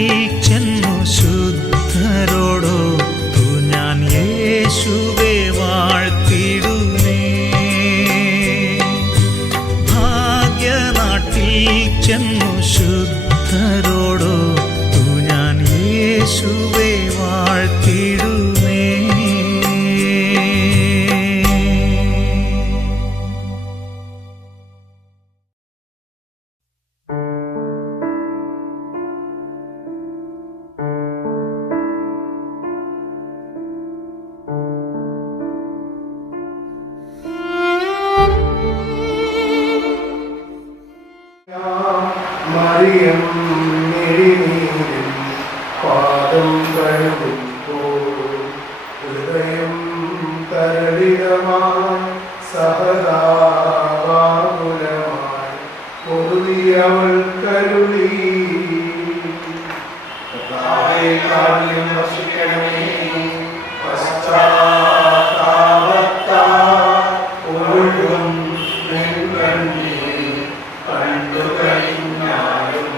ചെന്നു ശുദ്ധരോടൊത്തു ഞാൻ യേശുവേ വാഴ്ത്തിടുമേ. ഭാഗ്യനാട്ടിൽ ചെന്നു ശുദ്ധരോടൊത്തു ഞാൻ യേശുവേ വാഴ്ത്തിടുമേ. മറിയം മിഴിനീരിൽ പാദം കഴുകുമ്പോൾ ഹൃദയം തരളിതമായി സഹതാവാകുലമായി പൊതുവിയവൾ കരുളി. കാര്യം വസിക്കണമേ പശ്ചാത്താപത്താൽ ഒഴുകും നിൻകണ്ണീർ കണ്ടു കഴിഞ്ഞാലും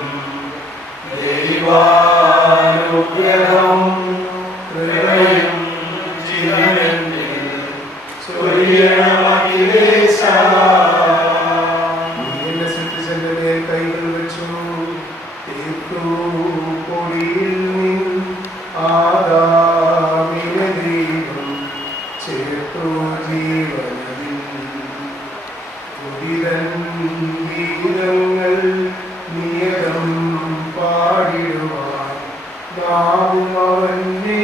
ദൈവാനുഗ്രഹം കൃപയും ചിരമെന്നിൽ ചൊരിയണമഖിലേശ. നീന്റെ സിദ്ധിച്ചന്റെ മേൽ കൈകൾ വെച്ചു തീർത്തു പൊടിയിൽ നിൻ ആദാമിനെ ദൈവം ചേർത്തു ജീവനിൽ. ഗീതങ്ങൾ നിയതം പാടിടുവാൻ നാവും അവനെ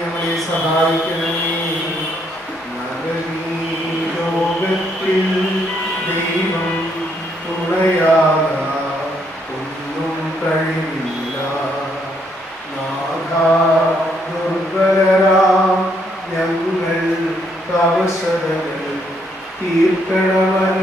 ഞങ്ങളെ സഹായിക്കണമേ. ലോകത്തിൽ ദൈവം തുണയാതെ ഒന്നും കഴിയില്ല. ദുർബലരാം ഞങ്ങൾ അവസരങ്ങൾ തീർക്കണമെന്നിമിഷം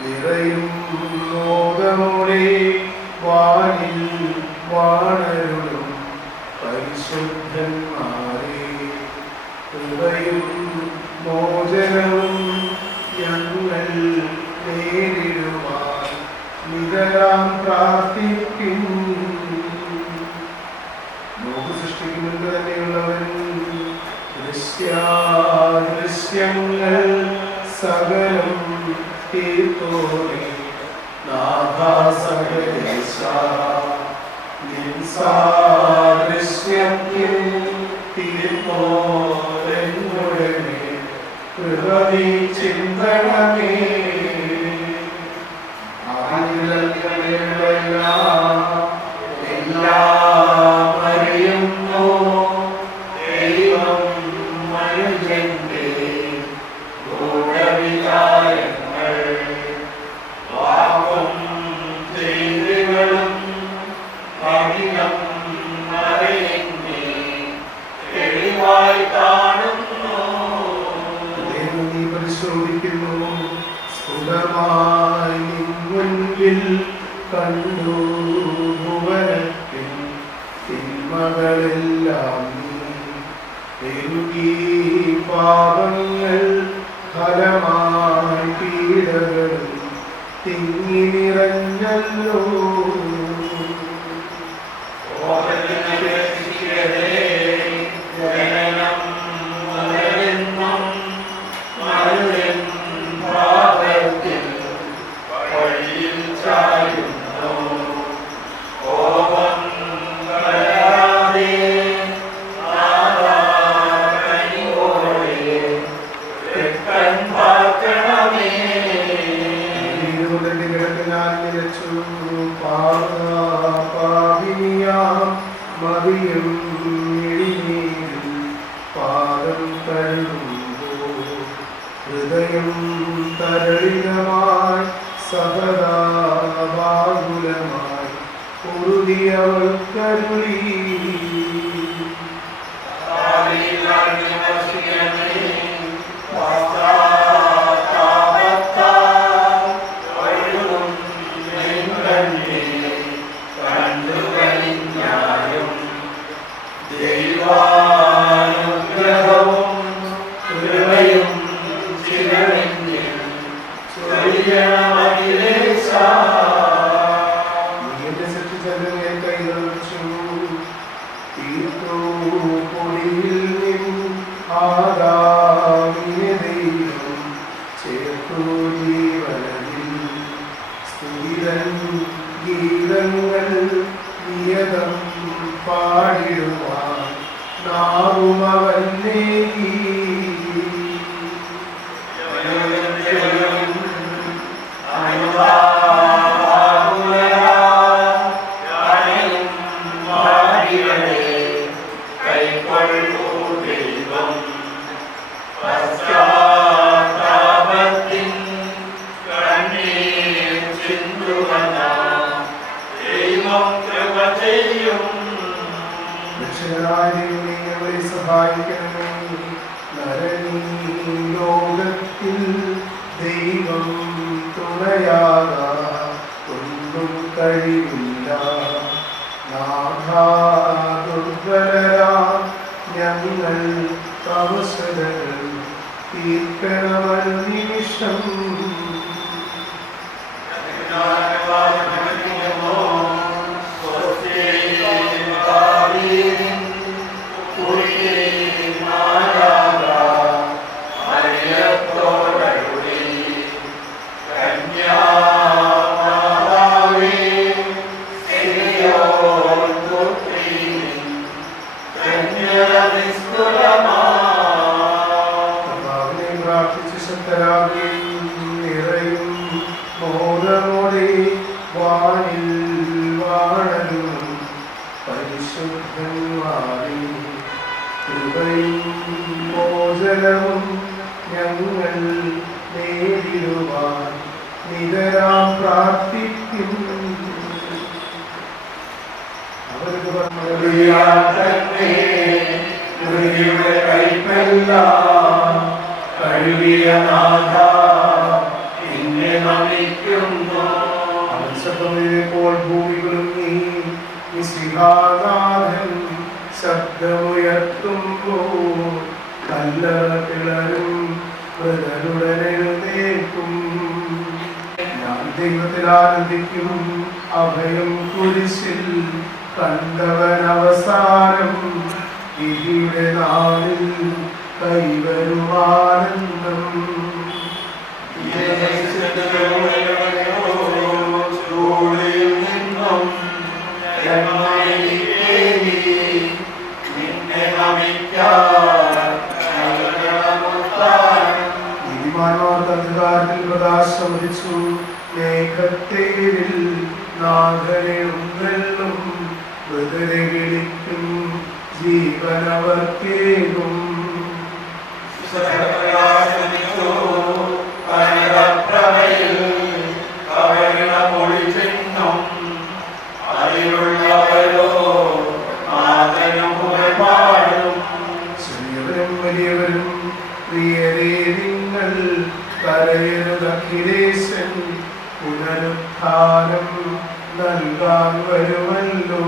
നിറയും ലോകമോടെ വാനിൽ വാണരുളും പരിശുദ്ധന്മാരെ കൃപയും മോചനവും ഞങ്ങൾ നേരിടുവാൻ നിതരാം പ്രാർത്ഥിക്കും. ലോക സൃഷ്ടിക്ക് മുൻപ് തന്നെയുള്ളവൻ ദൃശ്യങ്ങൾ സകലം തീർത്തോടെ സാദൃശ്യത്തിൽ തീർത്തോരെന്നുടനെ കൃപതി ചിന്തണമേ. എല്ലാം അറിയുന്നു ദൈവം മനുഷ്യന്റെ ഗൂഢവിചാരങ്ങൾ വാക്കും ചെയ്തികളും അമിതം അറിയുന്നേ തെളിവായി കാണുന്നു. ദൈവം നീ പരിശോധിക്കുന്നു, സ്ഫുടമായി മുൻപിൽ കണ്ടു ഭുവനത്തിൽ തിന്മകളെല്ലാം പെരുകി പാപങ്ങൾ ഫലമായി പീഡകളും തിങ്ങി നിറഞ്ഞല്ലോ. മതിയും പാദം കഴുകുമ്പോൾ ഹൃദയം തരളിതമായി സഹതാബാകുലമായി ഉറുതിയവൾ കരുളി. നിമിഷം മോചനവും ഞങ്ങൾ നേരിടുവാൻ നിതരാം പ്രാർത്ഥിക്കും. അവർക്ക് കൈപ്പെല്ലാം കഴുകിയ നാഥ എന്നെ നമിക്കുന്നു. അവൻ ശബ്ദമേപ്പോൾ ഭൂമി കുലുങ്ങി നിശിഹാനാഥൻ ശബ്ദമുയർത്തുമ്പോൾ കല്ലറ പിളരും മൃതരുടനെഴുന്നേൽക്കും. ഞാൻ ദൈവത്തിൽ ആനന്ദിക്കും. അഭയം കുരിശിൽ കണ്ടവൻ അവസാനം വിധിയുടെ നാളിൽ കൈവരും ആനന്ദം. നീതിമാന്മാർക്ക് അധികാരത്തിൽ പ്രകാശമരിച്ചു. മേഘത്തേരിൽ നാഥനെ ഉണ്ടെന്നും മൃതരെ വിളിക്കും. ജീവനവർക്കേകും. ചെറിയവരും വലിയവരും പ്രിയരേ നിങ്ങൾ കരയരുതഖിലേശൻ പുനരുത്ഥാനം നൽകാൻ വരുമല്ലോ.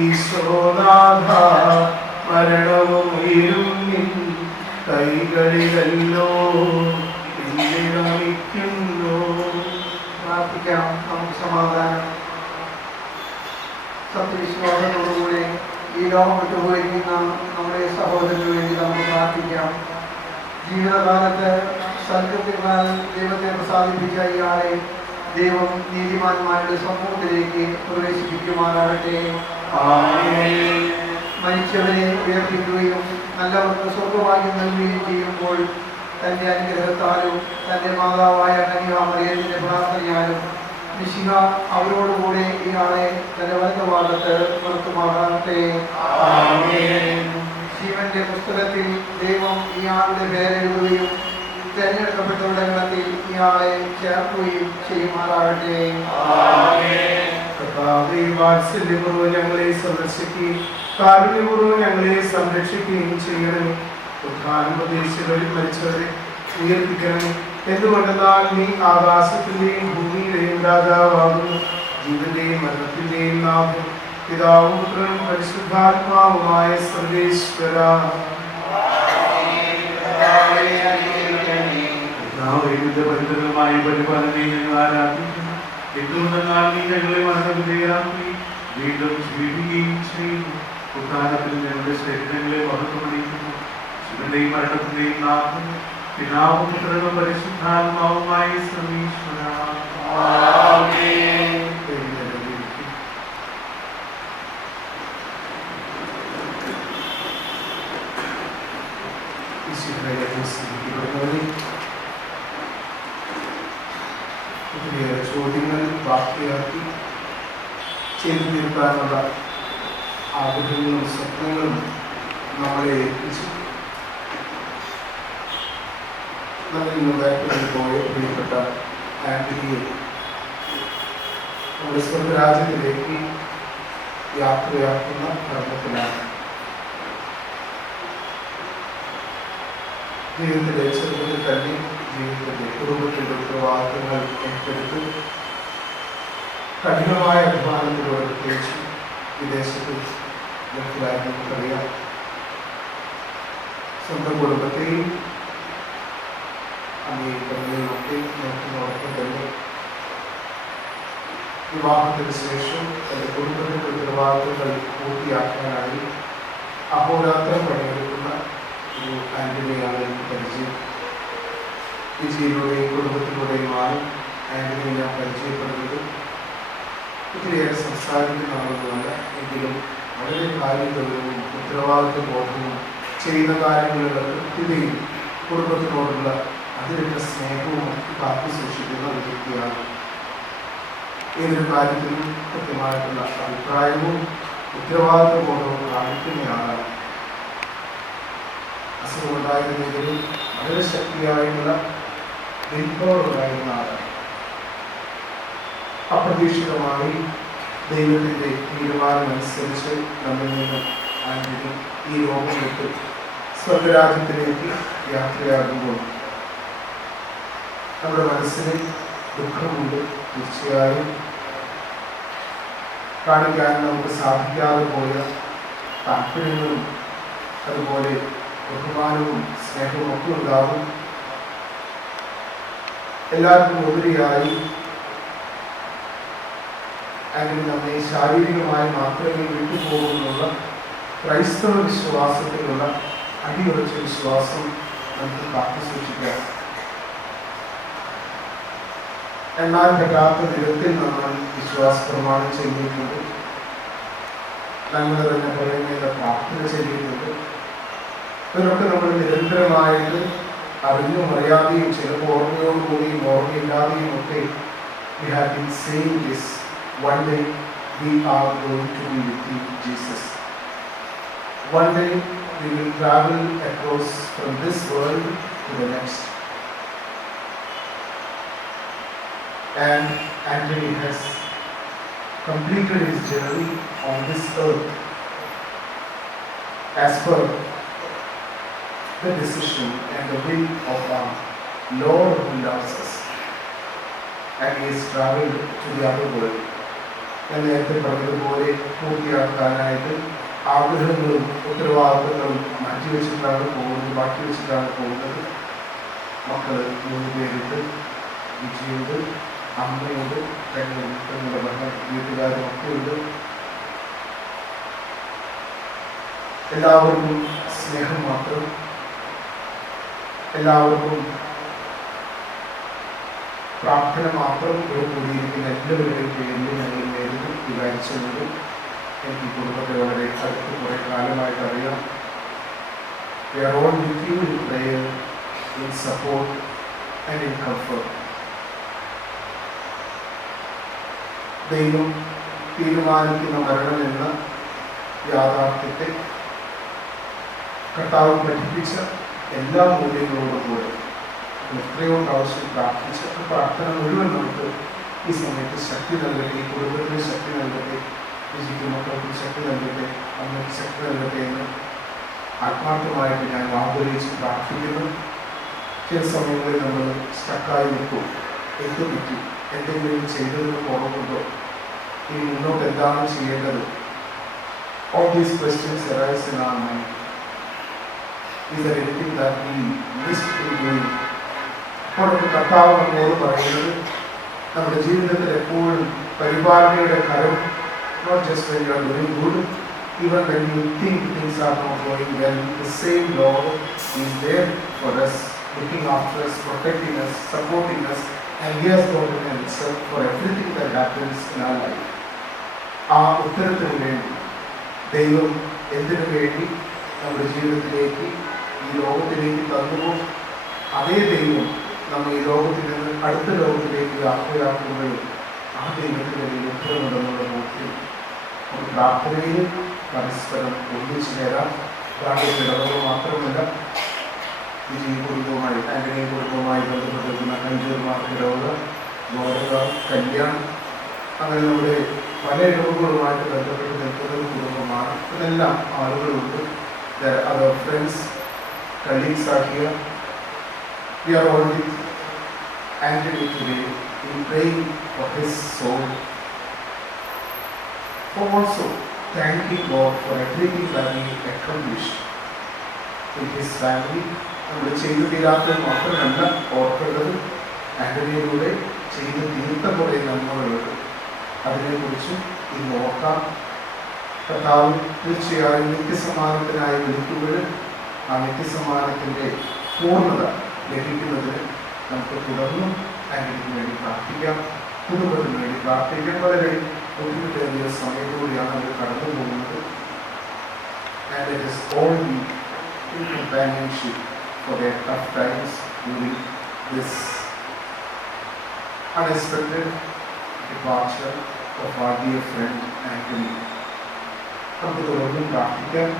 ഈശോനാഥ മരണവും ഉയരും കൈകളിലല്ലോ എന്നെ നമിക്കുന്നു. പ്രാർത്ഥിക്കാം. നമുക്ക് സമാധാനം. സത്യവിശ്വാസത്തോടുകൂടി ഈ ലോകം വിട്ടുപോയിരിക്കുന്ന നമ്മുടെ സഹോദരന് വേണ്ടി നമുക്ക് പ്രാർത്ഥിക്കാം. ജീവിതകാലത്ത് സൽകൃത്യങ്ങളാൽ ദൈവത്തെ പ്രസാദിപ്പിച്ച ഇയാളെ ദൈവം നീതിമാന്മാരുടെ സമൂഹത്തിലേക്ക് പ്രവേശിപ്പിക്കുമാറാകട്ടെ. മരിച്ചവരെ ഉയർപ്പിക്കുകയും നല്ലവർക്ക് സ്വർഗഭാഗ്യം നൽകുകയും ചെയ്യുമ്പോൾ തൻ്റെ അനുഗ്രഹത്താലും തൻ്റെ മാതാവായ കന്യാമറിയത്തിൻ്റെ പ്രാർത്ഥനയാലും മിശിഹ അവരോടുകൂടെ ഇയാളെ തൻ്റെ വലതുഭാഗത്ത് നിർത്തുമാറാകട്ടെ. ജീവന്റെ പുസ്തകത്തിൽ ദൈവം ഇയാളുടെ പേരെഴുതുകയും തെരഞ്ഞെടുക്കപ്പെട്ടവരുടെ ഗണത്തിൽ ഇയാളെ ചേർക്കുകയും ചെയ്യുമാറാകട്ടെ. വാത്സല്യപൂർവ്വം ഞങ്ങളെ സന്ദർശിക്കുകയും കാരുണ്യപൂർവ്വം ഞങ്ങളെ സംരക്ഷിക്കുകയും ചെയ്യണമേ. ഉദ്ധാനം പ്രതീക്ഷകളിൽ മരിച്ചവരെ ഉയർപ്പിക്കണമേ. എന്തുകൊണ്ടെന്നാൽ നീ ആകാശത്തിന്റെയും ഭൂമിയുടെയും രാജാവാകുന്നു. ജീവന്റെയും മരണത്തിന്റെയും നാഥൻ പിതാവും പുത്രനും പരിശുദ്ധാത്മാവുമായ സർവേശ്വര. പരിതരമായ പരിപാലനയെ ഞങ്ങൾ ആരാധിക്കുന്നു. എന്തുകൊണ്ടെന്നാൽ നീ ഞങ്ങളെ മരണവിധേയരാക്കി വീണ്ടും ജീവിക്കുകയും ചെയ്യുന്നു. ഉദ്ധാനത്തിൽ ഞങ്ങളുടെ ശരീരങ്ങളെ മഹത്വമണിയിക്കുന്നു. ശിവന്റെയും മരണത്തിന്റെയും നാഥൻ പിതാവും പുത്രനും പരിശുദ്ധാത്മാവുമായ സർവേശ്വര. ഒത്തിരിയേറെ ചോദ്യങ്ങൾ ബാക്കിയാക്കി ചെയ്തു തീർക്കാനുള്ള ആഗ്രഹങ്ങളും സ്വപ്നങ്ങളും നമ്മളെ ഏൽപ്പിച്ചു. നമ്മിൽ നിന്ന് വേർപെട്ടു പോയ പ്രിയപ്പെട്ട ആന്റണിയെ നമ്മുടെ സ്വർഗരാജ്യത്തിലേക്ക് യാത്രയാക്കുന്ന കർമ്മത്തിലാണ്. ജീവിതത്തിലെ ചെറുതിൽ തന്നെ ജീവിതത്തിൻ്റെ കുടുംബത്തിൻ്റെ ഉത്തരവാദിത്തങ്ങൾ ഏറ്റെടുത്ത് കഠിനമായ അധ്വാനത്തിലൂടെ പ്രത്യേകിച്ച് വിദേശത്ത് ഗൾഫിലായി നമുക്കറിയാം സ്വന്തം കുടുംബത്തെയും അംഗീകരിക്കുന്നതിനൊക്കെ നോക്കുന്നതോടൊപ്പം തന്നെ വിവാഹത്തിന് ശേഷം തൻ്റെ കുടുംബത്തിൻ്റെ ഉത്തരവാദിത്തങ്ങൾ പൂർത്തിയാക്കാനായി അഹോരാത്രം പണിയെടുക്കുന്ന ഒരു ആന്റണിയാണ് എനിക്ക് പരിചയം. വിജയിലൂടെയും കുടുംബത്തിലൂടെയുമാണ് ആന്റണിയെ ഞാൻ പരിചയപ്പെടുന്നത്. ഒത്തിരിയേറെ സംസാരിക്കുന്ന ആളുകളല്ല, എങ്കിലും വളരെ കാര്യഗൗരവവും ഉത്തരവാദിത്വ ബോധവും ചെയ്യുന്ന കാര്യങ്ങളുടെ കൃത്യതയും കുടുംബത്തിനോടുള്ള അതിരറ്റ സ്നേഹവും കാത്തു സൂക്ഷിക്കുന്ന ഒരു വ്യക്തിയാണ്. ഏതൊരു കാര്യത്തിലും കൃത്യമായിട്ടുള്ള അഭിപ്രായവും ഉത്തരവാദിത്വ ബോധവും കാണിക്കുന്നയാണ്. അസുഖമുണ്ടായിരുന്നെങ്കിലും വളരെ ശക്തിയായിട്ടുള്ള വിൽപ്പവറുണ്ടായിരുന്ന ആളാണ്. അപ്രതീക്ഷിതമായി ദൈവത്തിൻ്റെ തീരുമാനമനുസരിച്ച് നമ്മിൽ നിന്ന് ആന്റണി ഈ ലോകം വിട്ട് സ്വർഗരാജ്യത്തിലേക്ക് യാത്രയാകുമ്പോൾ നമ്മുടെ മനസ്സിന് ദുഃഖമുണ്ട്. തീർച്ചയായും കാണിക്കാൻ നമുക്ക് സാധിക്കാതെ പോയ താല്പര്യങ്ങളും അതുപോലെ ബഹുമാനവും സ്നേഹവും ഒക്കെ ഉണ്ടാകും. എല്ലാവർക്കും ഉപരിയായി ആന്റണി നമ്മെ ശാരീരികമായി മാത്രമേ വിട്ടുപോകുന്നുള്ള ക്രൈസ്തവ വിശ്വാസത്തിലുള്ള അടിയുറച്ച വിശ്വാസം നമുക്ക് കാത്തു സൂക്ഷിക്കാം. എന്നാൽ പറ്റാത്ത വിധത്തിൽ നമ്മൾ വിശ്വാസ പ്രമാണം ചെയ്തിട്ടുണ്ട്. നമ്മൾ തന്നെ പറയുന്ന പ്രാർത്ഥന ചെയ്തിട്ടുണ്ട്. ഇതിനൊക്കെ നമ്മൾ നിരന്തരമായിട്ട് അറിഞ്ഞും അറിയാതെയും ചിലപ്പോൾ ഓർമ്മയോടുകൂടിയും ഓർമ്മയില്ലാതെയും ഒക്കെ we have been saying this, one day we are going to be with you, Jesus. One day we will travel across from this world to the next. And Anthony has completed his journey on this earth as per the decision and the will of our Lord who loves us. And he has traveled to the other world. ഞാൻ നേരത്തെ പറഞ്ഞതുപോലെ പൂർത്തിയാക്കാനായിട്ട് ആഗ്രഹങ്ങളും ഉത്തരവാദിത്തങ്ങളും മാറ്റിവെച്ചിട്ടാണ് പോകുന്നത്, ബാക്കി വെച്ചിട്ടാണ് പോകുന്നത്. മക്കൾ 3 പേരുണ്ട്, വിജയുണ്ട്, അമ്മയുണ്ട്, പെങ്ങളുടെ മക്കൾ, വീട്ടുകാരും ഒക്കെയുണ്ട്. എല്ലാവർക്കും സ്നേഹം മാത്രം, എല്ലാവർക്കും പ്രാർത്ഥന മാത്രം ഇവിടെ കൂടിയിരിക്കുന്ന എല്ലാവരുടെയും പേരിൽ ഞങ്ങൾ നേരിട്ട് വിചാരിച്ചുകൊണ്ട് എനിക്ക് കുടുംബത്തെ വളരെ അടുത്ത് കുറേ കാലമായിട്ട് അറിയാം. We are all with you in prayer, in support and in comfort. ദൈവം തീരുമാനിക്കുന്ന മരണമെന്ന യാഥാർത്ഥ്യത്തെ കർത്താവ് പഠിപ്പിച്ച എല്ലാ മൂല്യങ്ങളോടും കൂടെ എത്രയോ പ്രാവശ്യം പ്രാർത്ഥിച്ച പ്രാർത്ഥന മുഴുവൻ നമുക്ക് ഈ സമയത്ത് ശക്തി നൽകട്ടെ, ഈ കുടുംബത്തിന് ശക്തി നൽകട്ടെ, വിജയിക്കുന്ന മക്കൾക്ക് ശക്തി നൽകട്ടെ, അമ്മയ്ക്ക് ശക്തി നൽകട്ടെ എന്ന് ആത്മാർത്ഥമായിട്ട് ഞാൻ ആഗ്രഹിച്ച് പ്രാർത്ഥിക്കുന്നു. ചില സമയങ്ങളിൽ നമ്മൾ സ്റ്റക്കായി നിൽക്കും, എന്തുപറ്റും, എന്തെങ്കിലും ചെയ്തതിന് കുറവുണ്ടോ, ഇനി മുന്നോട്ട് എന്താണ് ചെയ്യേണ്ടത്? All these questions arise in our mind. Is there anything that we missed in doing? അപ്പോൾ കർത്താവ് നമ്മോട് പറയുന്നത് നമ്മുടെ ജീവിതത്തിൽ എപ്പോഴും പരിപാലനയുടെ കരം, not just when you are doing good, even when you think things are not going well, the same Lord is there for us, looking after us, protecting us, supporting us, and He has got an answer for everything that happens in our life. ആ ഉത്തരത്തിന് വേണ്ടി ദൈവം എന്തിനു വേണ്ടി നമ്മുടെ ജീവിതത്തിലേക്ക് ഈ ലോകത്തിലേക്ക് തന്നുവോ അതേ ദൈവം നമ്മൾ ഈ ലോകത്തിൽ നിന്ന് അടുത്ത ലോകത്തിലേക്ക് യാത്രയാക്കുമ്പോഴും ആ ദൈവത്തിൻ്റെ ഉത്തരവുണ്ടെന്നുള്ള ബോധ്യം ഒരു പ്രാർത്ഥനയിൽ പരസ്പരം ഒന്നിച്ചു ചേരാം. പ്രാർത്ഥനയുടെ ഇടപെടൽ മാത്രമല്ല, വിജയ കുടുംബവുമായി ആന്റണി കുടുംബവുമായി ബന്ധപ്പെട്ടിരിക്കുന്ന കഞ്ചൂർമാർക്ക് ഇടപെടൽ, ഗോരക, കല്യാണം, അങ്ങനെ നമ്മുടെ പല ഇടവുകളുമായിട്ട് ബന്ധപ്പെട്ട് നിൽക്കുന്ന ഒരു കുടുംബമാണ്. ഇതെല്ലാം ആളുകളുണ്ട്. Other friends, colleagues are here, We are all with Anthony today in praying for his soul, for also thanking God for everything that he accomplished in his family. നമ്മൾ ചെയ്തു തീരാത്ത മാത്രമല്ല ഓർക്കേണ്ടത്, ആന്റണിയിലൂടെ ചെയ്ത് തീർത്ത കുറേ നന്മകളുണ്ട്. അതിനെക്കുറിച്ചും ഇന്ന് ഓർക്കാം. കർത്താവ് തീർച്ചയായും നിത്യസമ്മാനത്തിനായി വിളിക്കുമ്പോൾ ആ നിത്യസമ്മാനത്തിൻ്റെ പൂർണ്ണത ലഭിക്കുന്നതിന് നമുക്ക് തുടർന്നും ആന്റണിക്ക് വേണ്ടി പ്രാർത്ഥിക്കാം, കുടുംബത്തിന് വേണ്ടി പ്രാർത്ഥിക്കാം. വളരെ ബുദ്ധിമുട്ടേറിയ സമയത്തോടെയാണ് അവർ കടന്നു പോകുന്നത്. And it is all in companionship for their tough times during this unexpected departure of our dear friend Anthony. നമുക്ക് തുടർന്നും പ്രാർത്ഥിക്കാം.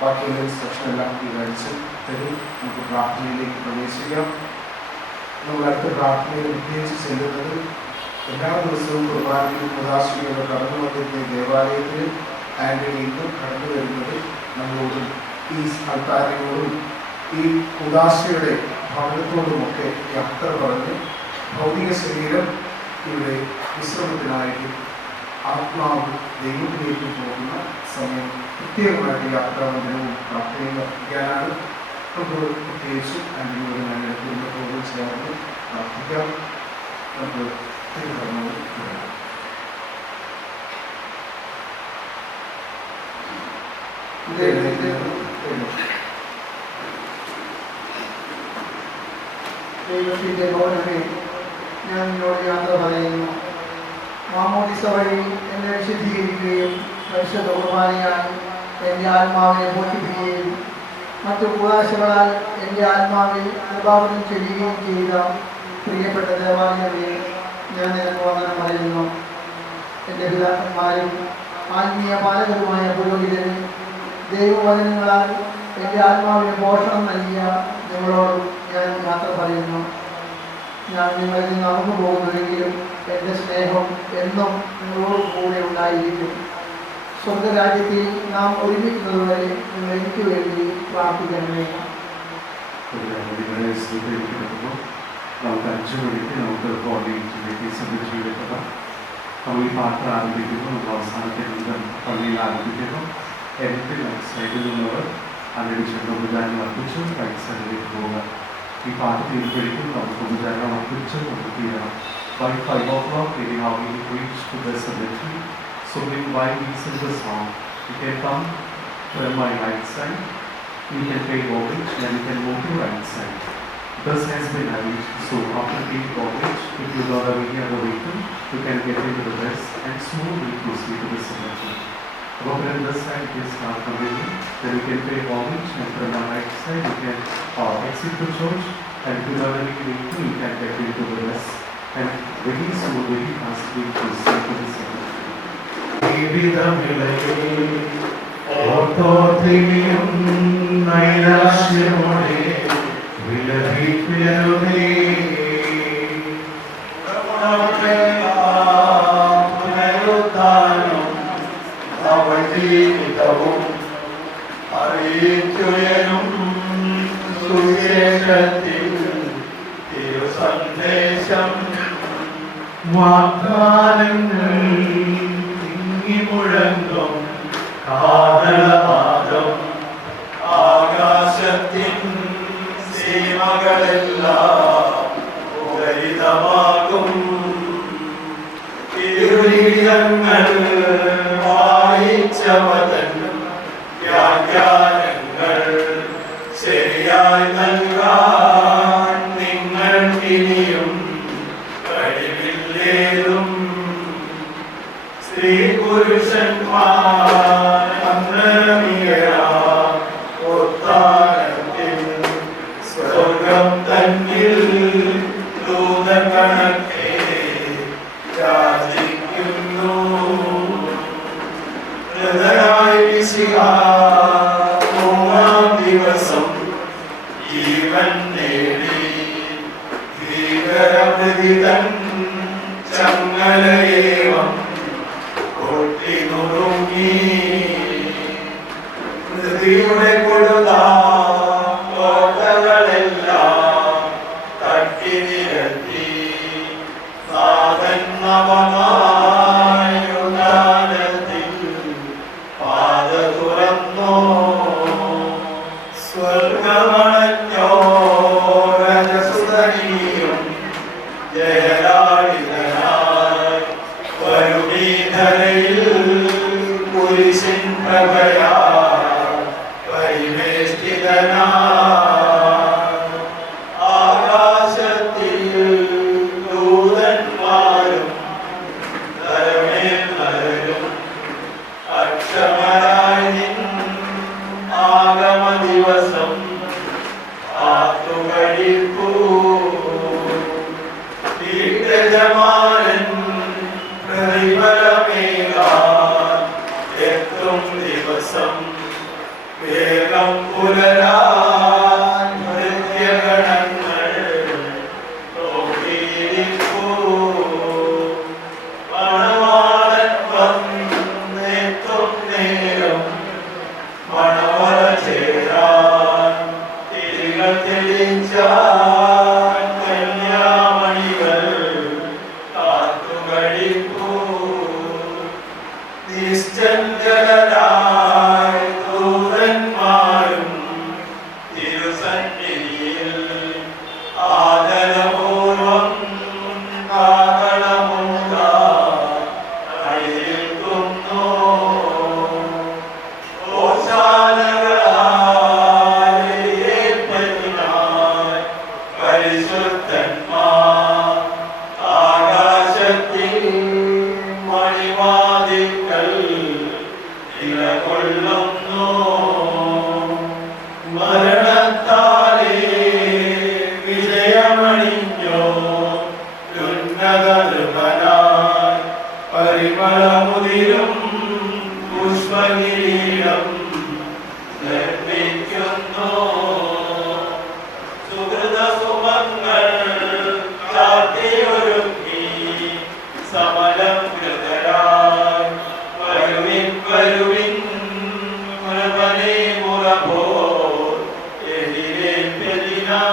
ബാക്കിയുള്ള ഇൻസ്ട്രക്ഷൻ എല്ലാം വിവരിച്ച് തരും. നമുക്ക് പ്രാർത്ഥനയിലേക്ക് പ്രവേശിക്കാം. നമ്മൾ അടുത്ത പ്രാർത്ഥനയിൽ പ്രത്യേകിച്ച് ചെല്ലുന്നത് എല്ലാ ദിവസവും കുർബാനയിൽ ഉദാശികളെ കടന്നു വന്നിരുന്ന ദേവാലയത്തിൽ ആന്റണി ഇന്നും കടന്നു വരുന്നത് നമ്മളോടും ഈ ആൾക്കാരോടും ഈ ഉദാശയുടെ ഭവനത്തോടുമൊക്കെ യാത്ര പറഞ്ഞ് ഭൗതിക ശരീരം ഇവിടെ വിശ്രമത്തിനായിട്ട് ആത്മാവ് ദൈവത്തിലേക്ക് പോകുന്ന സമയം പ്രത്യേകമായിട്ട് യാത്രാബന്ധനവും പ്രാർത്ഥനയും വർദ്ധിക്കാനാണ്. നമുക്ക് പ്രത്യേകിച്ച് ആന്റണിയോട് ഞങ്ങളുടെ കുടുംബത്തോട് ചേർന്ന് പ്രാർത്ഥിക്കാം. നമുക്ക് തിരുവനന്തപുരം ദൈവത്തിൻ്റെ ഭവനമേ, ഞാൻ നിന്നോട് യാത്ര പറയുന്നു. മാമോദിസ വഴി എന്നെ വിശുദ്ധീകരിക്കുകയും പരിശുദ്ധ കുർബാനയാൽ എൻ്റെ ആത്മാവിനെ പോഷിപ്പിക്കുകയും മറ്റു കൂടാശകളാൽ എൻ്റെ ആത്മാവിൽ പ്രഭാവനം ചെയ്യുകയും ചെയ്ത പ്രിയപ്പെട്ട ദേവാലയമേ, ഞാൻ നിനക്ക് വന്ദനം പറയുന്നു. എൻ്റെ പിതാക്കന്മാരും ആത്മീയ പാലകരുമായ പുരോഹിതനും ദൈവവചനങ്ങളാൽ എൻ്റെ ആത്മാവിന് പോഷണം നൽകിയ നിങ്ങളോടും ഞാൻ യാത്ര പറയുന്നു. ഞാൻ നിങ്ങളിൽ നിന്ന് അകന്നു പോകുന്നുവെങ്കിലും എൻ്റെ സ്നേഹം എന്നും നിങ്ങളോട് കൂടെ ഉണ്ടായിരിക്കും. സ്വർഗരാജ്യത്തിൽ നാം ഒരുമിക്കുന്നതുവരെ നിങ്ങൾ എനിക്ക് വേണ്ടി പ്രാർത്ഥിക്കണമേ. നമുക്ക് 5 മണിക്ക് നമുക്ക് കോർഡിനേറ്റ് സംബന്ധിച്ചെടുക്കുക. നമ്മൾ ഈ പാട്ട് ആരംഭിക്കുന്നു. നമ്മൾ അവസാനത്തെ ബന്ധം പള്ളിയിൽ ആരംഭിക്കുന്നു. എനിക്ക് റൈറ്റ് സൈഡിൽ നിന്നുള്ളവർ അതിന് ഉപചാരം അർപ്പിച്ച് റൈറ്റ് സൈഡിലേക്ക് പോവുക. ഈ പാട്ട് തീരുമ്പോഴേക്കും നമുക്ക് ഉപചാരം അർപ്പിച്ച് നമുക്ക് തീരണം. By 5 o'clock, anyhow, we reach to the cemetery. So while we sing the song, you can come from my right side, you can pay homage, and you can move to right side. This has been arranged. So after paying homage, if you are already on the vehicle, you can get into the bus and smoothly proceed to the cemetery. Over on this side is our pavilion. Then you can pay homage, and from the right side you can exit the church, and if you are already vehicle, you can get into the bus and very smoothly fastly proceed to the cemetery. ഓർത്തോർത്തിനിയും നൈരാശ്യമോടെ വിലപിക്കരുതേ. പുനരുദ്ധാനം അവൻ ജീവിതവും അറിയിച്ചുയരും സുവിശേഷത്തിൽ തിരുസന്ദേശം. വാഗ്ദാനങ്ങൾ മുഴങ്ങും കാതളനാദം ആകാശത്തിൻ സീമകളെല്ലാം ഉപരിതമാകും. തിരുലിഖിതങ്ങൾ വായിച്ചവതൻ വ്യാഖ്യാനങ്ങൾ ശരിയായി നൽകാൻ നിങ്ങൾക്കിനിയും കഴിവില്ലേതും. സ്ത്രീ പുരുഷന്മാർ ഉത്താനത്തിൽ സ്വർഗം തന്നിൽ ദൂതകണക്കെ യാചിക്കുന്നു. മൂന്നാം ദിവസം ജീവൻ നേടി ഭീകരമൃതിതൻ ചങ്ങലയേവം നദിയുടെ കൊടുതാ കോട്ടകളെല്ലാം സ്വർഗമണഞ്ഞോരജസുതനിയും ജയലാളിതനായി വരുണീധരയിൽ കുരിശിൻ പ്രഭയാ പരിവേഷ്ടിതനായി ആകാശത്തിൽ ദൂതന്മാരും തരമേൽ നരരും അക്ഷമരായി നിൻ ആഗമ ദിവസം ആത്തുകഴിപ്പൂ വീട്ടജമാനൻ പ്രതിഫലമേകാൻ എത്തും ദിവസം വേഗം പുലരാൻ മൃത്യഗണങ്ങൾ നോക്കിയിരിപ്പൂ മണവാളൻ വന്നെത്തും നേരം മണവറ ചേരാൻ തിരികൾ തെളിച്ചാൻ കന്യാമണികൾ കാത്തുകഴിപ്പൂ നിശ്ചഞ്ചലരായി ദൂതന്മാരും തിരുസന്നിധിയിൽ ആദരപൂർവം കാഹളമൂതാൻ അണിനിൽക്കുന്നു. പരിശുദ്ധന്മാർ ആകാശത്തിൽ മണിവാതിൽക്കൽ നിലകൊള്ളുന്നു. മരണത്താലേ വിജയമണിഞ്ഞോ ഉന്നത നൃപനായി പരിമളമുതിരും പുഷ്പകിരീടം നിർമ്മിക്കുന്നു. സുഹൃതസുമങ്ങൾ ചാർത്തിയൊരുക്കി സമലം കൃതരായി വരുവിൻ വരുവിൻ മുറവനെ മുറപോ എതിരേൽപ്പെതിനായി.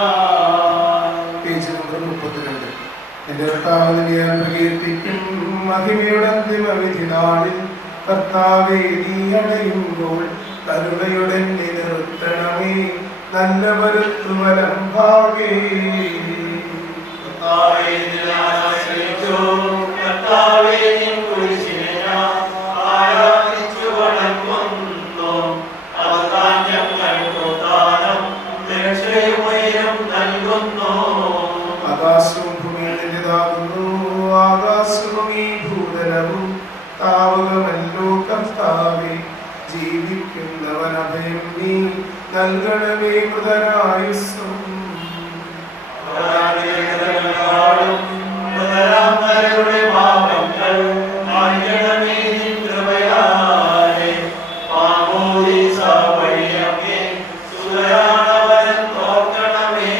Page number 32. എന്റെ കർത്താവിനെ ഞാൻ പ്രകീർത്തിക്കും മഹിമയുടെ അന്തിമ വിധി നാളിൽ. കർത്താവേ നീ അടയുമ്പോൾ കരുണയുടെ നിർത്തണമേ നല്ല വരുത്തുവലം ഭാഗേ. കർത്താവേ ഞാൻ ആശ്രയിച്ചു, കർത്താവേ നിൻ കുരിശിനെ ഞാൻ ആരാധിച്ചു വണങ്ങുന്നു. അതാൻ ഞങ്ങൾക്ക് ദാനം രക്ഷയും ഉയരം നൽകുന്നു. ആകാശവും ഭൂമിയിൽ നിന്റേതാകുന്നു, ആകാശവും ഈ ഭൂതലവും താവകമല്ലോ കർത്താവേ. ജീവിക്കുന്നവൻ അഭയം നീ നൽകണമേ മൃതനായുസ്സും. മൃതരാമരുടെ പാപങ്ങൾ മായ്ക്കണമേ നിൻ കൃപയാലെ. മാമോദീസ വഴിയങ്ങേ സുതരാണവരൻ നോക്കണമേ.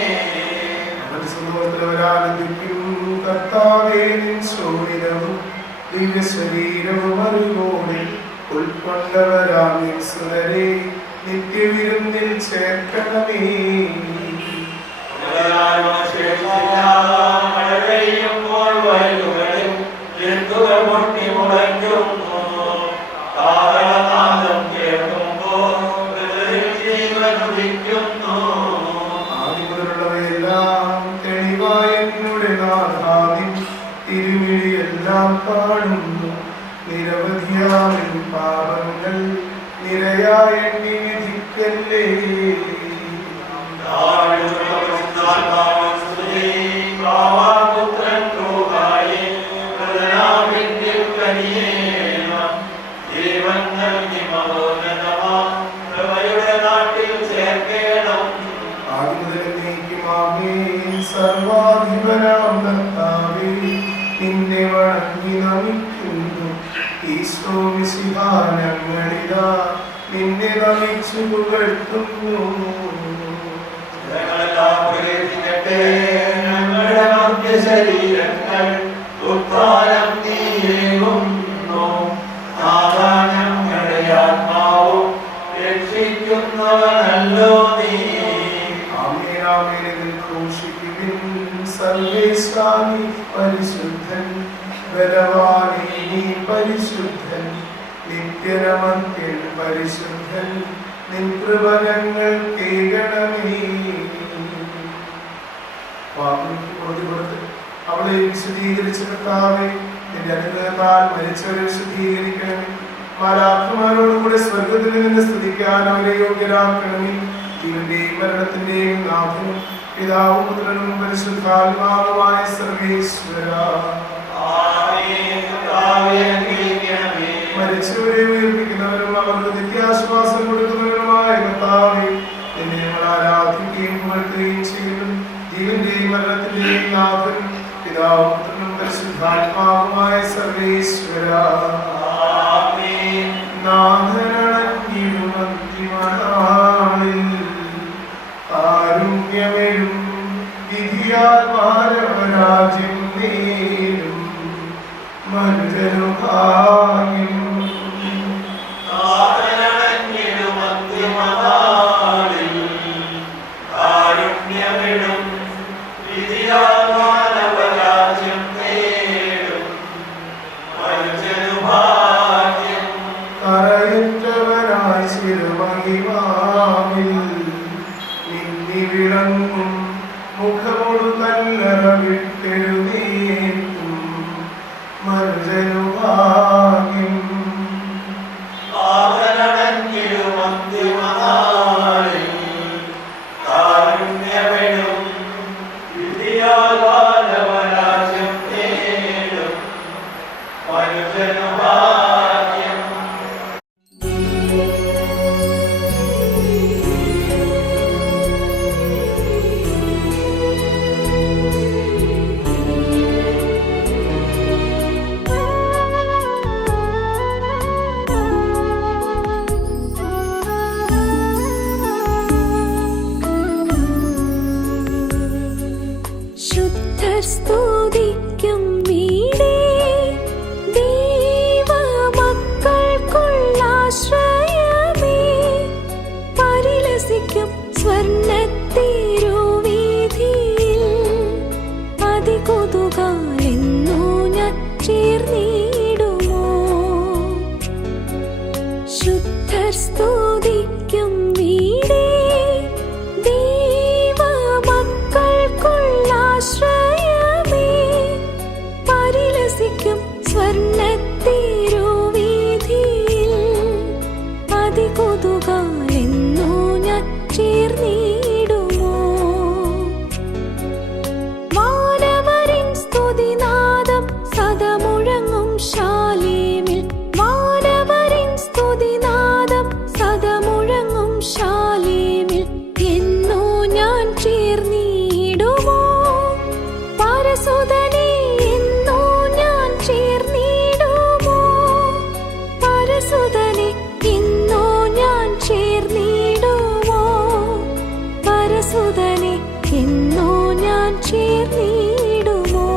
അവൻ സമൂഹത്തിലവരാനന്ദിക്കും കർത്താവേ നിൻ ശോണിതവും ദിവ്യ ശരീരവും അറിവോടെ ഉൾക്കൊണ്ടവരാം നിൻ സുതരെ നിത്യവിരുന്നിൽ ചേർക്കണമേ. മഴപെയ്യുമ്പോൾ വയലുകളിൽ ജന്തുക്കൾ പൊട്ടി മുളയ്ക്കുന്നു. താളനാദം കേൾക്കുമ്പോൾ ജീവൻ ഉദിക്കുന്നു. ആദിമുതലുള്ളവയെല്ലാം തെളിവായ നിന്നുടെ നാഥാവിൻ തിരുമിഴിയെല്ലാം കാണുന്നു. നിരവധിയാമിൻ പാപങ്ങൾ നിരയായ എണ്ണി വിധിക്കല്ലേ. സർവാധിപനാം കർത്താവേ നിന്നെ വണങ്ങി നമിക്കുന്നു. ഈശോ മിശിഹാ ഞങ്ങളിതാ നിന്നെ നമിച്ചു പുകഴ്ത്തുന്നു. ഞങ്ങളുടെ മധ്യശരീരങ്ങൾ ഉത്ഥാനം നീയേകുന്നു. ഞങ്ങളുടെ ആത്മാവും രക്ഷിക്കുന്നവനല്ലോ നീ. ആമേൻ ആമേൻ എന്ന് ഘോഷിക്കുവിൻ. സർവേശ്വാനി പരിശുദ്ധൻ, ബലവാനേ നീ പരിശുദ്ധൻ, നിത്യനമർത്യൻ പരിശുദ്ധൻ, നിൻ കൃപ ഞങ്ങൾ കേൾക്കണമേ. പാപിക്ക് പൊറുതി കൊടുത്ത് അവളെ വിശുദ്ധീകരിച്ച കർത്താവേ, നിന്റെ അനുഗ്രഹത്താൽ മരിച്ചവരെ വിശുദ്ധീകരിക്കണമേ. മാലാഖമാരോടുകൂടെ സ്വർഗത്തിൽ നിന്ന് സ്തുതിക്കാൻ അവരെ യോഗ്യരാക്കണമേ. ജീവന്റെയും മരണത്തിന്റെയും നാഥനും പിതാവും പുത്രനും പരിശുദ്ധാത്മാവുമായ സർവേശ്വരാ, മരിച്ചവരെ ഉയർപ്പിക്കുന്നവരും അവർക്ക് നിത്യാശ്വാസം കൊടുക്കുന്നവരുമായ കർത്താവേ, നിന്നെ ഞങ്ങൾ ആരാധിക്കുകയും പുകഴ്ത്തുകയും ചെയ്യുന്നു. ജീവന്റെയും മരണത്തിന്റെയും നാഥനും പിതാവും പുത്രനും പരിശുദ്ധാത്മാവുമായ സർവേശ്വരാ, നാഥനടങ്ങിടും അന്തിമനാളിൽ കാരുണ്യമെഴും വിധിയാൽ മാനവരാജ്യം നേടും മനുജനുഭാഗ്യം. കരയറ്റവനായി ശിരമഹിമാവിൽ മിന്നി വിളങ്ങും മുഖമൊടു കല്ലറ വിട്ടെഴുന്നേൽക്കും മനുജനുഭാഗ്യം. സ്തുതിക്കും വീടേ ദൈവമക്കൾക്കുള്ളാശ്രയമേ, പരിലസിക്കും സ്വർണ്ണത്തിരുവീഥിയിൽ അതികൊതുകാലെന്നു ഞാൻ ചേർന്നിടുമോ. ശുദ്ധർ സ്തുതിക്കും വീടേ ദൈവമക്കൾക്കുള്ളാശ്രയമേ, പരിലസിക്കും സ്വർണ്ണത്തിരുവീഥിയിൽ അതികൊതുകാലെന്നു ഞാൻ ചേർന്നിടുമോ. വാനവരിൻ സ്തുതിനാദം സദമുഴങ്ങും ശാലേമിൽ, വാനവരിൻ സ്തുതിനാദം സദമുഴങ്ങും ശാലേമിൽ എന്നോ ഞാൻ ചേർന്നിടുമോ. പരസുതനെ എന്നോ ഞാൻ ചേർന്നിടുമോ, പരസുതനെ എന്നോ ഞാൻ ചേർന്നിടുമോ, പരസുതനെ എന്നോ ഞാൻ ചേർന്നിടുമോ.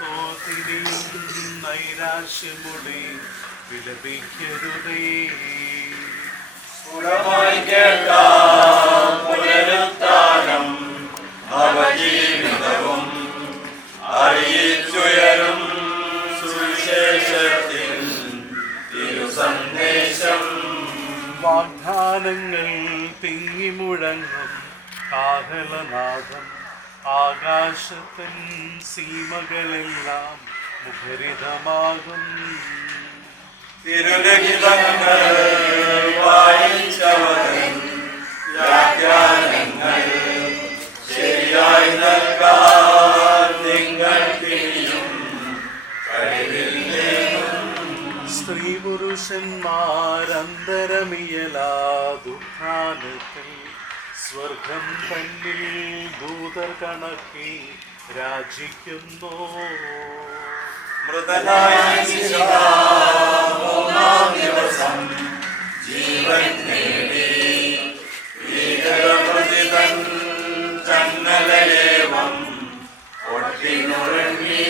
ഓർത്തോത്തിരിയും നൈരാശ്യമുടെ വിലപിക്കരുതേ. ഉടമായി കേൾക്കാം പുനരുത്ഥാനം നവജീവിതവും അറിയിച്ചുയരും സുവിശേഷത്തിൽ തിരുസന്ദേശം. വാഗ്ദാനങ്ങൾ തിങ്ങിമുഴങ്ങും കാഹളനാദം ആകാശത്തിൻ സീമകളെല്ലാം മുഖരിതമാകും. തിരുലിഖിതങ്ങൾ വായിച്ചവൻ വ്യാഖ്യാനങ്ങൾ ശരിയായി നൽകാൻ നിങ്ങൾ പിരിയും കഴിവില്ലേനും. സ്ത്രീ പുരുഷന്മാരന്തരമിയലാദുഃഖാനത്തിൽ സ്വർഗം തന്നിൽ ദൂതർ കണക്കി രാജിക്കുന്നു. മൃതനായ മൂന്നാം ദിവസം ജീവൻ നേടി ഭീകരമൃതിതൻ ചങ്ങലയേവം ഒട്ടിനുറങ്ങി.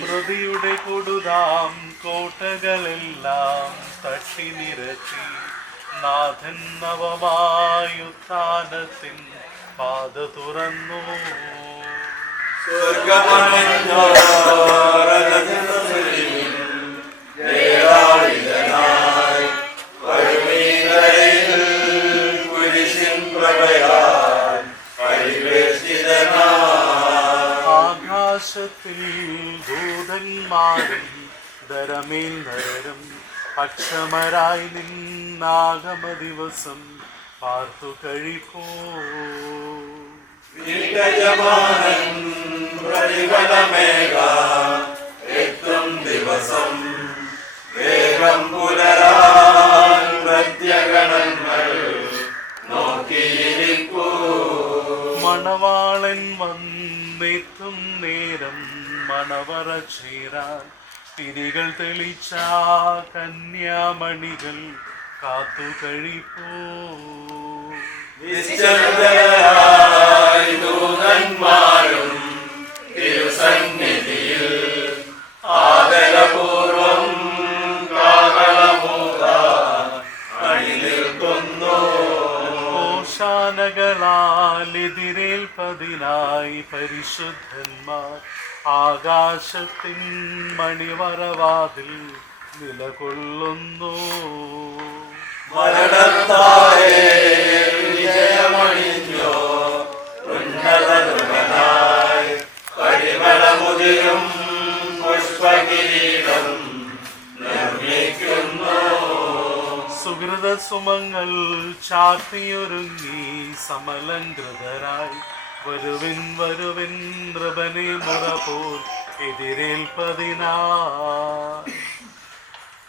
മൃതിയുടെ കൊടുതാം കോട്ടകളെല്ലാം തട്ടി നിരത്തി നാഥൻ നവമായുത്ഥാനത്തിൻ പാത തുറന്നു. ആകാശത്തിൽ ദൂതന്മാരും ധരമേൽ നരരും അക്ഷമരായി നിന്നാഗമ ദിവസം പാർത്തു കഴിപ്പോ. എത്തും ദിവസം വേഗം പുലരാൻ പ്രത്യഗണങ്ങൾ നോക്കിയിരിക്കൂ. മണവാളൻ വന്നെത്തും നേരം മണവറ ചേരാൻ തിരികൾ തെളിച്ച കന്യാമണികൾ കാത്തു കഴിപ്പോ. നിശ്ചലരായി ദൂതന്മാരും തിരുസന്നിധിയിൽ ആദരപൂർവം കാഹളമൂതാൻ അണിനിൽക്കുന്നു. ഓശാനകളാൽ എതിരേൽപ്പതിനായി പരിശുദ്ധന്മാർ ആകാശത്തിൻ മണിവറവാതിൽ നിലകൊള്ളുന്നു. മരണത്താലെ വിജയമണിഞ്ഞോ ഉന്നതനായി പരിമളമുതിരും പുഷ്പകിരീടം നിർമ്മിക്കുന്നു. സുഹൃത സുമങ്ങൾ ചാർത്തിയൊരുങ്ങി സമലങ്കൃതരായി വരുവിൻ വരുവിൻ നൃപനെ മുറപോൽ എതിരേൽപ്പതിനായി.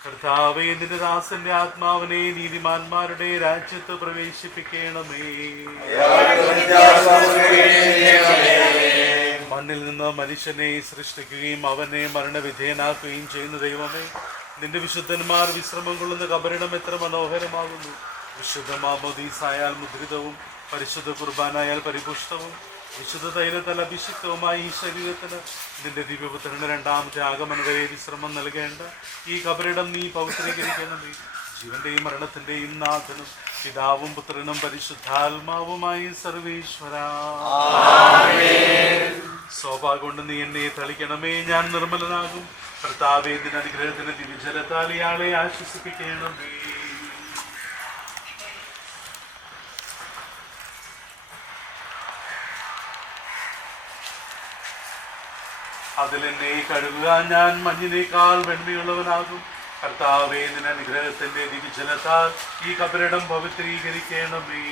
കർത്താവേ, നിന്റെ ദാസന്റെ ആത്മാവിനെ നീതിമാന്മാരുടെ രാജ്യത്ത് പ്രവേശിപ്പിക്കണമേ. മണ്ണിൽ നിന്ന് മനുഷ്യനെ സൃഷ്ടിക്കുകയും അവനെ മരണവിധേയനാക്കുകയും ചെയ്യുന്ന ദൈവമേ, നിന്റെ വിശുദ്ധന്മാർ വിശ്രമം കൊള്ളുന്ന കബറിടം എത്ര മനോഹരമാകുന്നു. വിശുദ്ധ മാമോദീസായാൽ മുദ്രിതവും പരിശുദ്ധ കുർബാനായാൽ പരിപുഷ്ടവും വിശുദ്ധ തൈലത്താൽ അഭിഷിക്തവുമായ ഈ ശരീരത്തിന് നിന്റെ ദിവ്യപുത്രന്റെ രണ്ടാമത്തെ ആഗമനം വരെ വിശ്രമം നൽകേണ്ട ഈ കബറിടം നീ പവിത്രീകരിക്കണമേ. ജീവന്റെയും മരണത്തിന്റെയും നാഥനും പിതാവും പുത്രനും പരിശുദ്ധാത്മാവുമായി സർവേശ്വര. ശോഭ കൊണ്ട് നീ എന്നെ തളിക്കണമേ, ഞാൻ നിർമ്മലനാകും. കർത്താവേ, നിന്റെ അനുഗ്രഹത്തിന് ദിവ്യജലത്താൽ ഇയാളെ ആശ്വസിപ്പിക്കണമേ. അതിലെന്നെ കഴുകുക, ഞാൻ മഞ്ഞിനേക്കാൾ വെണ്മയുള്ളവനാകും. കർത്താവേ, നിന്റെ അനുഗ്രഹത്തിന്റെ ദിവ്യജലത്താൽ ഈ കബറിടം പവിത്രീകരിക്കണമേ.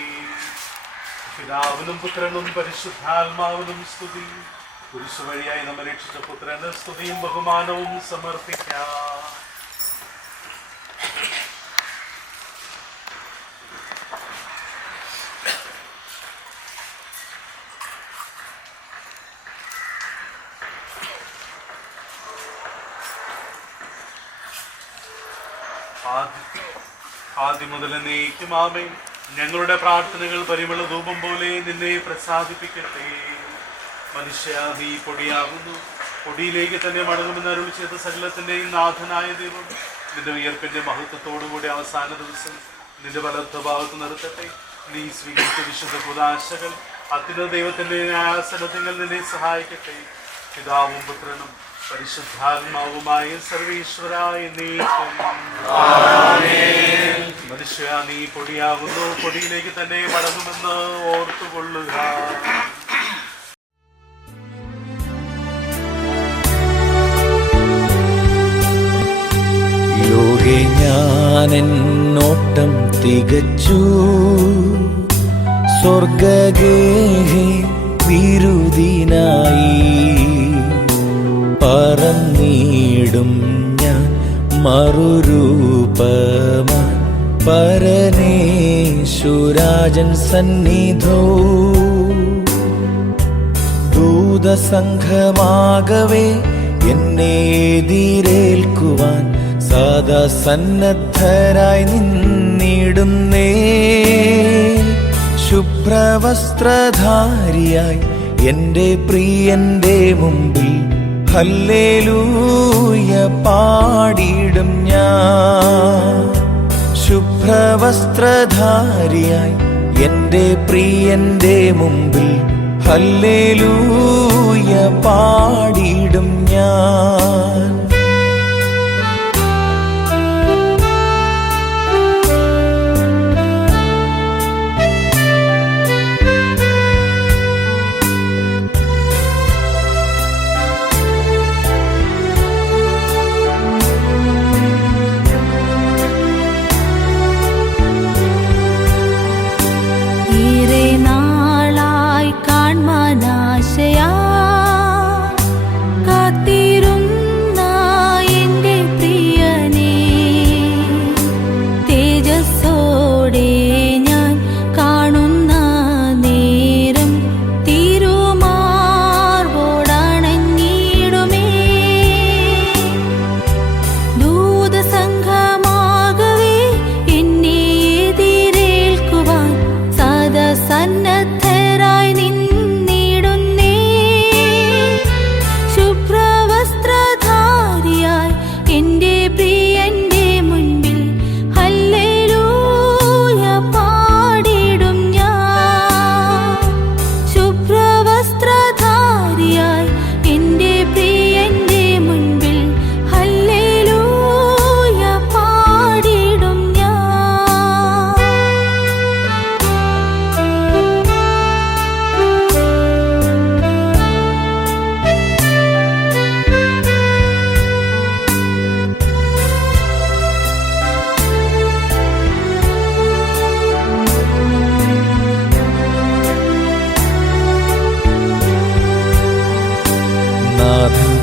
പിതാവിനും പുത്രനും പരിശുദ്ധാത്മാവിനും സ്തുതി. കുരിശു വഴിയായി നമ്മെ രക്ഷിച്ച പുത്രന് സ്തുതിയും ബഹുമാനവും സമർപ്പിക്കാം. ആദ്യം മുതൽ എന്നേക്കും ആമേൻ. ഞങ്ങളുടെ പ്രാർത്ഥനകൾ പരിമള ധൂപം പോലെ നിന്നെ പ്രസാദിപ്പിക്കട്ടെ. മനുഷ്യ, നീ പൊടിയാകുന്നു, പൊടിയിലേക്ക് തന്നെ മടങ്ങുമെന്ന് അരുളി ചെയ്ത സകലത്തിന്റെയും നാഥനായ ദൈവം നിന്റെ ഉയർപ്പിന്റെ മഹത്വത്തോടുകൂടി അവസാന ദിവസം നിന്റെ വലത്ത് ഭാഗത്ത് നിർത്തട്ടെ. നീ സ്വീകരിച്ച വിശുദ്ധ പുതാശകൾ അത്യുന്ന ദൈവത്തിന്റെ ന്യായാസനത്തിൽ നിന്നെ സഹായിക്കട്ടെ. പിതാവും പുത്രനും പരിശുദ്ധാത്മാവുമായ സർവീശ്വരായ നീക്കും മനുഷ്യ നീ പൊടിയാകുന്നു, പൊടിയിലേക്ക് തന്നെ മടങ്ങുമെന്ന് ഓർത്തുകൊള്ളുക. യോഗേ ഞാനെന്നോട്ടം തികച്ചു, സ്വർഗഗേഹേ വിരുദിനായി പറന്നിടും ഞാൻ മറുരൂപമാൻ പരനേശുരാജൻ സന്നിധോ. ദൂതസംഘമാകവേ എന്നെ എതിരേൽക്കുവാൻ സദാ സന്നദ്ധരായി നിന്നിടുന്നേ. ശുഭ്രവസ്ത്രധാരിയായി എൻ്റെ പ്രിയന്റെ മുമ്പിൽ ഹല്ലേലൂയ പാടിടും ഞാൻ. ശുഭ്രവസ്ത്രധാരിയായി എൻ്റെ പ്രിയന്റെ മുമ്പിൽ ഹല്ലേലൂയ പാടിടും ഞാൻ.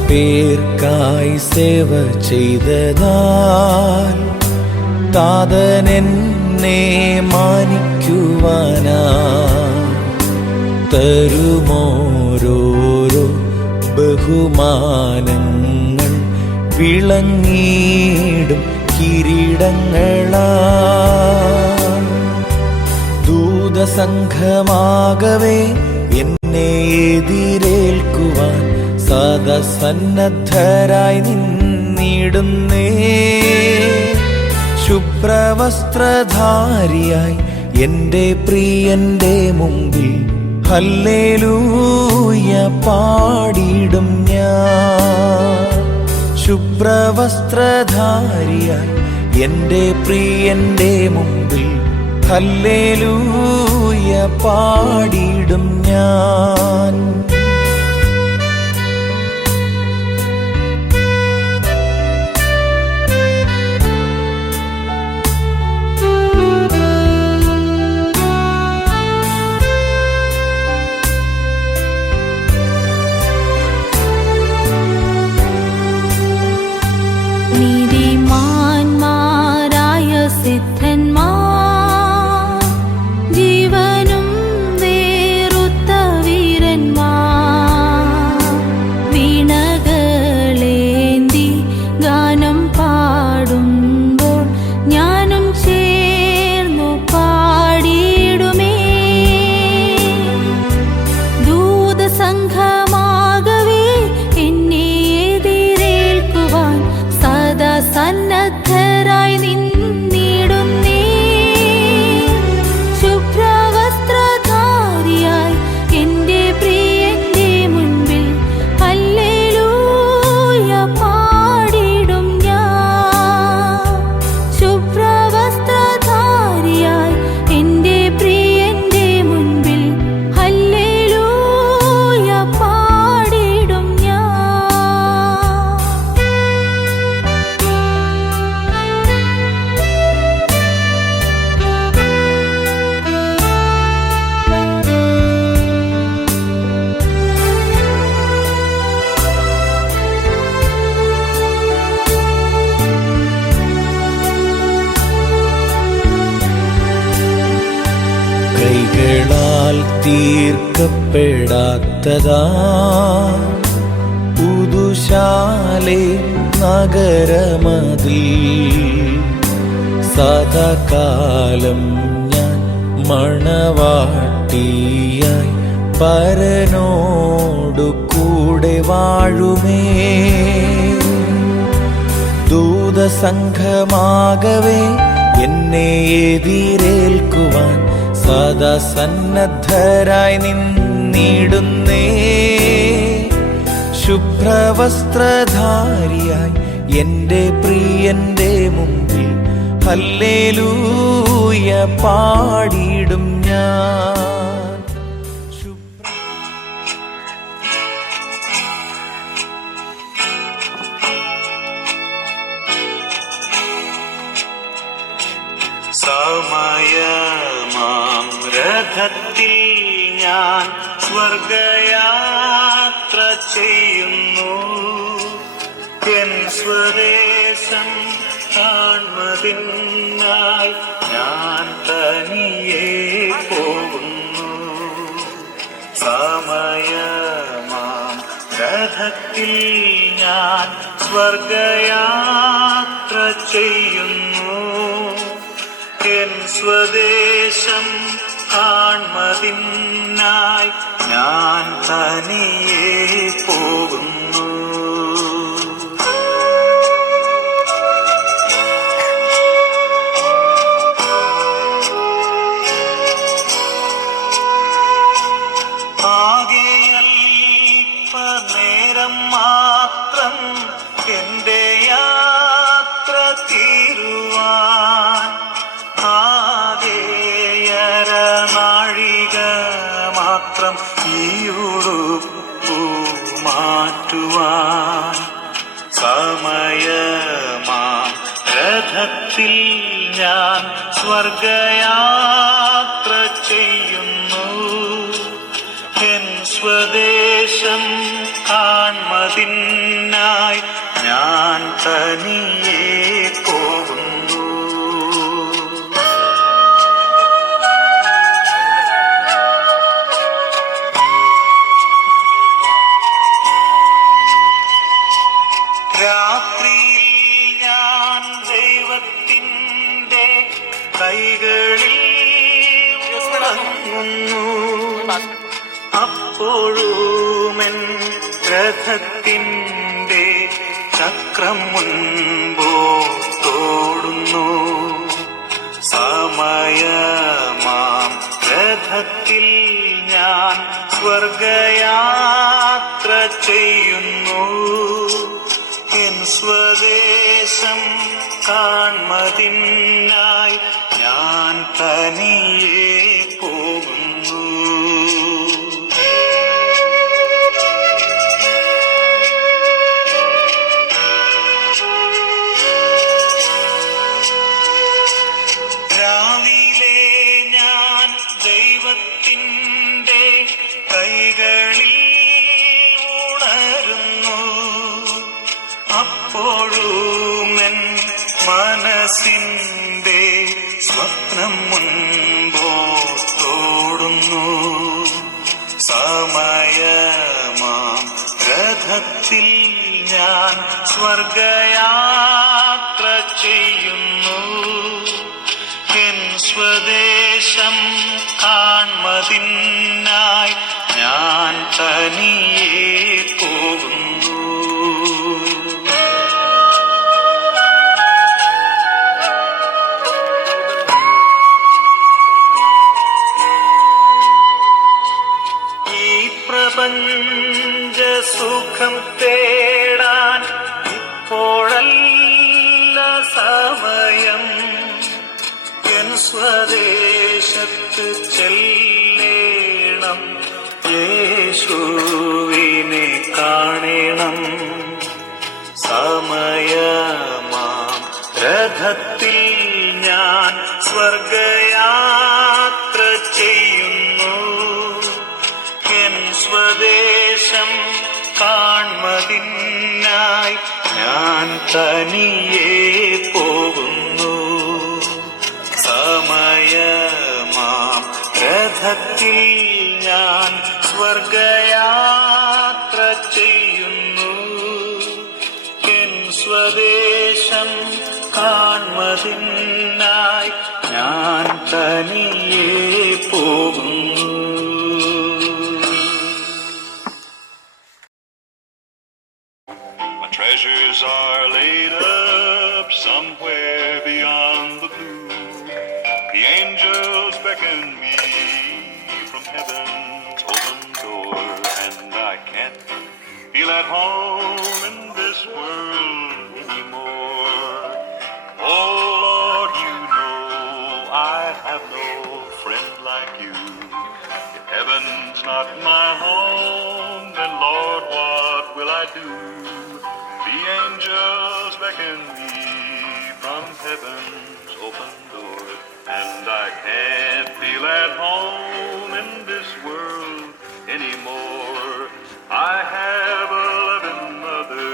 പേർക്കായി സേവ ചെയ്തതാൽ താതനെന്നെ മാനിക്കുവാനാ തരുമോരോരോ ബഹുമാനങ്ങൾ വിളങ്ങിടും കിരീടങ്ങളാ. ദൂതസംഘമാകവേ എന്നെ എതിരേൽക്കുവാൻ സദാ സന്നദ്ധരായി നിന്നിടുന്നേ. ശുഭ്രവസ്ത്രധാരിയായി എൻ്റെ പ്രിയന്റെ മുമ്പിൽ ഹല്ലേലൂയ പാടിടും ഞാൻ. ശുഭ്രവസ്ത്രധാരിയായി എൻ്റെ പ്രിയന്റെ മുമ്പിൽ ഹല്ലേലൂയ പാടിടും ഞാൻ. നീതിമാന്മാരായ സിദ്ധന്മാർ, ജീവനും വേറുത്ത വീരന്മാർ, വാളാൽ തീർക്കപ്പെടാത്തതാ പുതുശാലേ നഗരമതിൽ സദാകാലം ഞാൻ മണവാട്ടിയായി പരനോടു കൂടെ വാഴുമേ. ദൂതസംഘമാകവേ എന്നെ എതിരേൽക്കുവാൻ സദാ സന്നദ്ധരായി നിന്നിടുന്നേ. ശുഭ്രവസ്ത്രധാരിയായി എൻ്റെ പ്രിയന്റെ മുമ്പിൽ ഹല്ലേലൂയ പാടിയിടും ഞാൻ. സമയമാം രഥത്തിൽ ഞാൻ സ്വർഗയാത്ര ചെയ്യുന്നു. എൻ സ്വദേശം കാൺമതിനായി ഞാൻ തനിയെ പോകുന്നു. സമയമാം രഥത്തിൽ ഞാൻ സ്വർഗയാത്ര ചെയ്യുന്നു. എൻ സ്വദേശം കാൺമതിനായി ഞാൻ തനിയെ പോകുന്നു. ആകെയൽപനേരം മാത്രം എൻ്റെ യാത്ര തീരുവാൻ, ആകെയര നാഴിക മാത്രം ഈ ഉടുപ്പു മാറ്റുവാൻ. സമയമാം രഥത്തിൽ ഞാൻ സ്വർഗയാത്ര ചെയ്യുന്നു. എൻ സ്വദേശം കാൺമതിനായി ഞാൻ തനിയെ പോകുന്നു. രാത്രിയിൽ ഞാൻ ദൈവത്തിൻ്റെ കൈകളിൽ ഉറങ്ങുന്നു. അപ്പോഴുമെൻ രഥത്തിൻ്റെ ചക്രം മുൻപോട്ടോടുന്നു. സമയമാം രഥത്തിൽ ഞാൻ സ്വർഗയാത്ര ചെയ്യുന്നു. എൻ സ്വദേശം കാൺമതിനായി ഞാൻ തനിയെ പോകുന്നു. രാവിലെ ഞാൻ ദൈവത്തിൻ്റെ കൈകളിൽ ഉണരുന്നു. അപ്പോഴുമെൻ മനസ്സിൻ്റെ സ്വപ്നം മുൻപോട്ടോടുന്നു. സമയമാം രഥത്തിൽ ഞാൻ സ്വർഗയാത്ര ചെയ്യുന്നു. എൻ സ്വദേശം കാൺമതിനായി ഞാൻ തനിയെ പോകുന്നു. ഈ പ്രപഞ്ച സുഖം തേടാൻ ഇപ്പോഴല്ല സമയം. എൻ സ്വദേശത്ത് ചെല്ലേണം, യേശുവിനെ കാണണം. സമയമാം രഥത്തിൽ ഞാൻ സ്വർഗയാത്ര ചെയ്യുന്നു. എൻ സ്വദേശം കാൺമതിനായി ഞാൻ തനിയെ പോകുന്നു. സമയമാം രഥത്തിൽ സ്വർഗയാത്ര ചെയ്യുന്നു, എൻ സ്വദേശം കാൺമതിനായി ഞാൻ തനിയെ പോകുന്നു. My treasures are laid up somewhere beyond the blue. The angels beckon me from heaven's open door, and I can't feel at home in this world anymore. Oh Lord, you know I have no friend like you. If heaven's not my home, then Lord, what will I do? The angels beckon me from heaven's open door, and I can't feel at home in this world anymore. I have a loving mother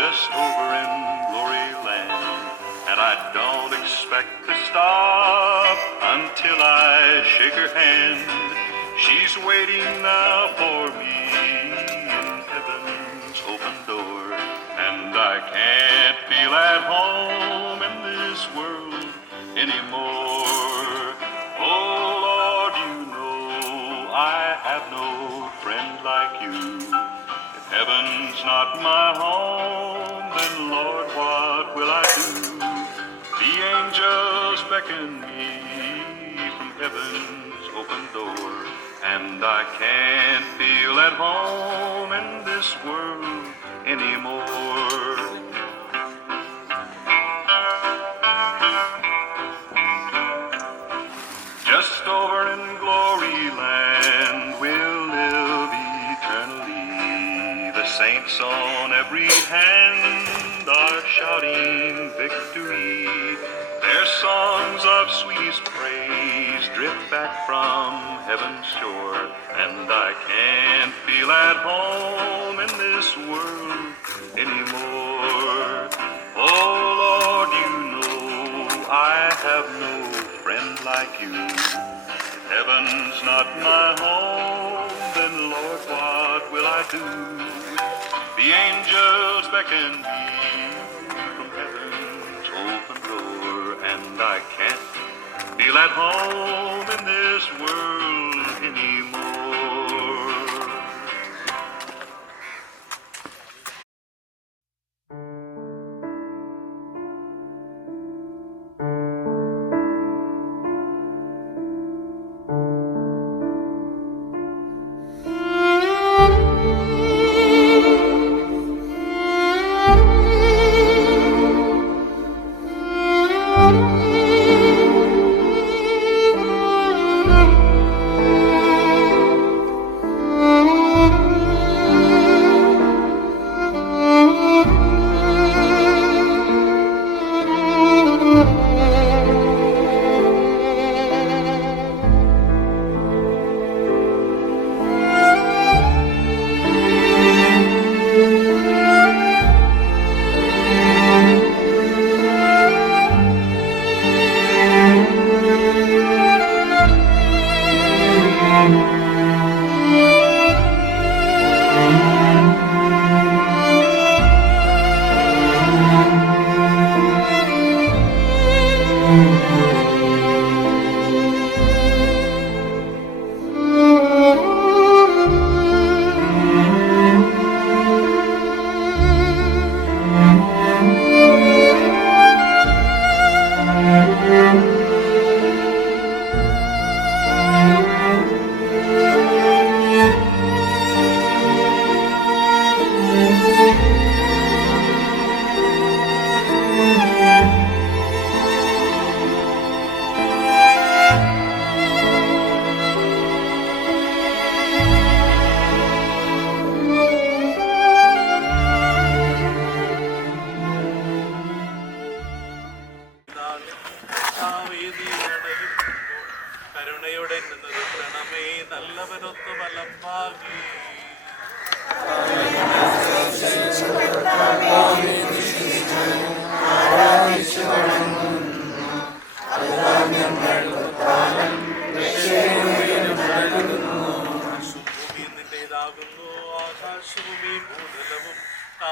just over in glory land, and I don't expect to stop until I shake her hand. She's waiting now for me in heaven's open door, and I can't feel at home in this world anymore. Oh Lord, you know I have no friend like you. If heaven's not my home, then Lord, what will I do? The angels beckon me from heaven's open door, and I can't feel at home in this world anymore. Just over in glory land we'll live eternally. The saints on every hand are shouting victory. Their songs of sweetest praise drift back from heaven's shore, and I can't feel at home in this world anymore. Oh Lord, you know I have no friend like you. If heaven's not my home, then Lord, what will I do? The angels beckon me from heaven's open door, and I can't feel at home in this world anymore.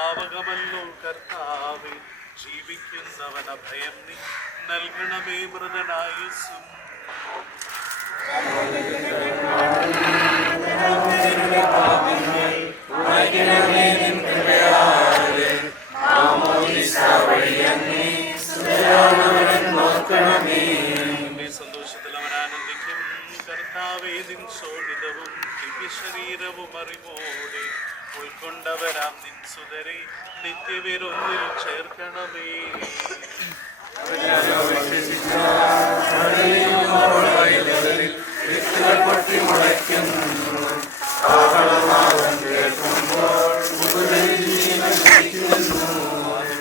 പാവകമല്ലോ കർത്താവേ, ജീവിക്കുന്നവന ഭയം നീ നൽകണമേ മൃതനായുസ്സും. സന്തോഷത്തിൽ അവൻ ആനന്ദിക്കും. കർത്താവേ, നിൻ ശോണിതവും ദിവ്യശരീരവും അറിവോടെ ഉൾക്കൊണ്ടവരാം നിൻ സുതരെ നിത്യവിരുന്നിൽ ചേർക്കണമേ.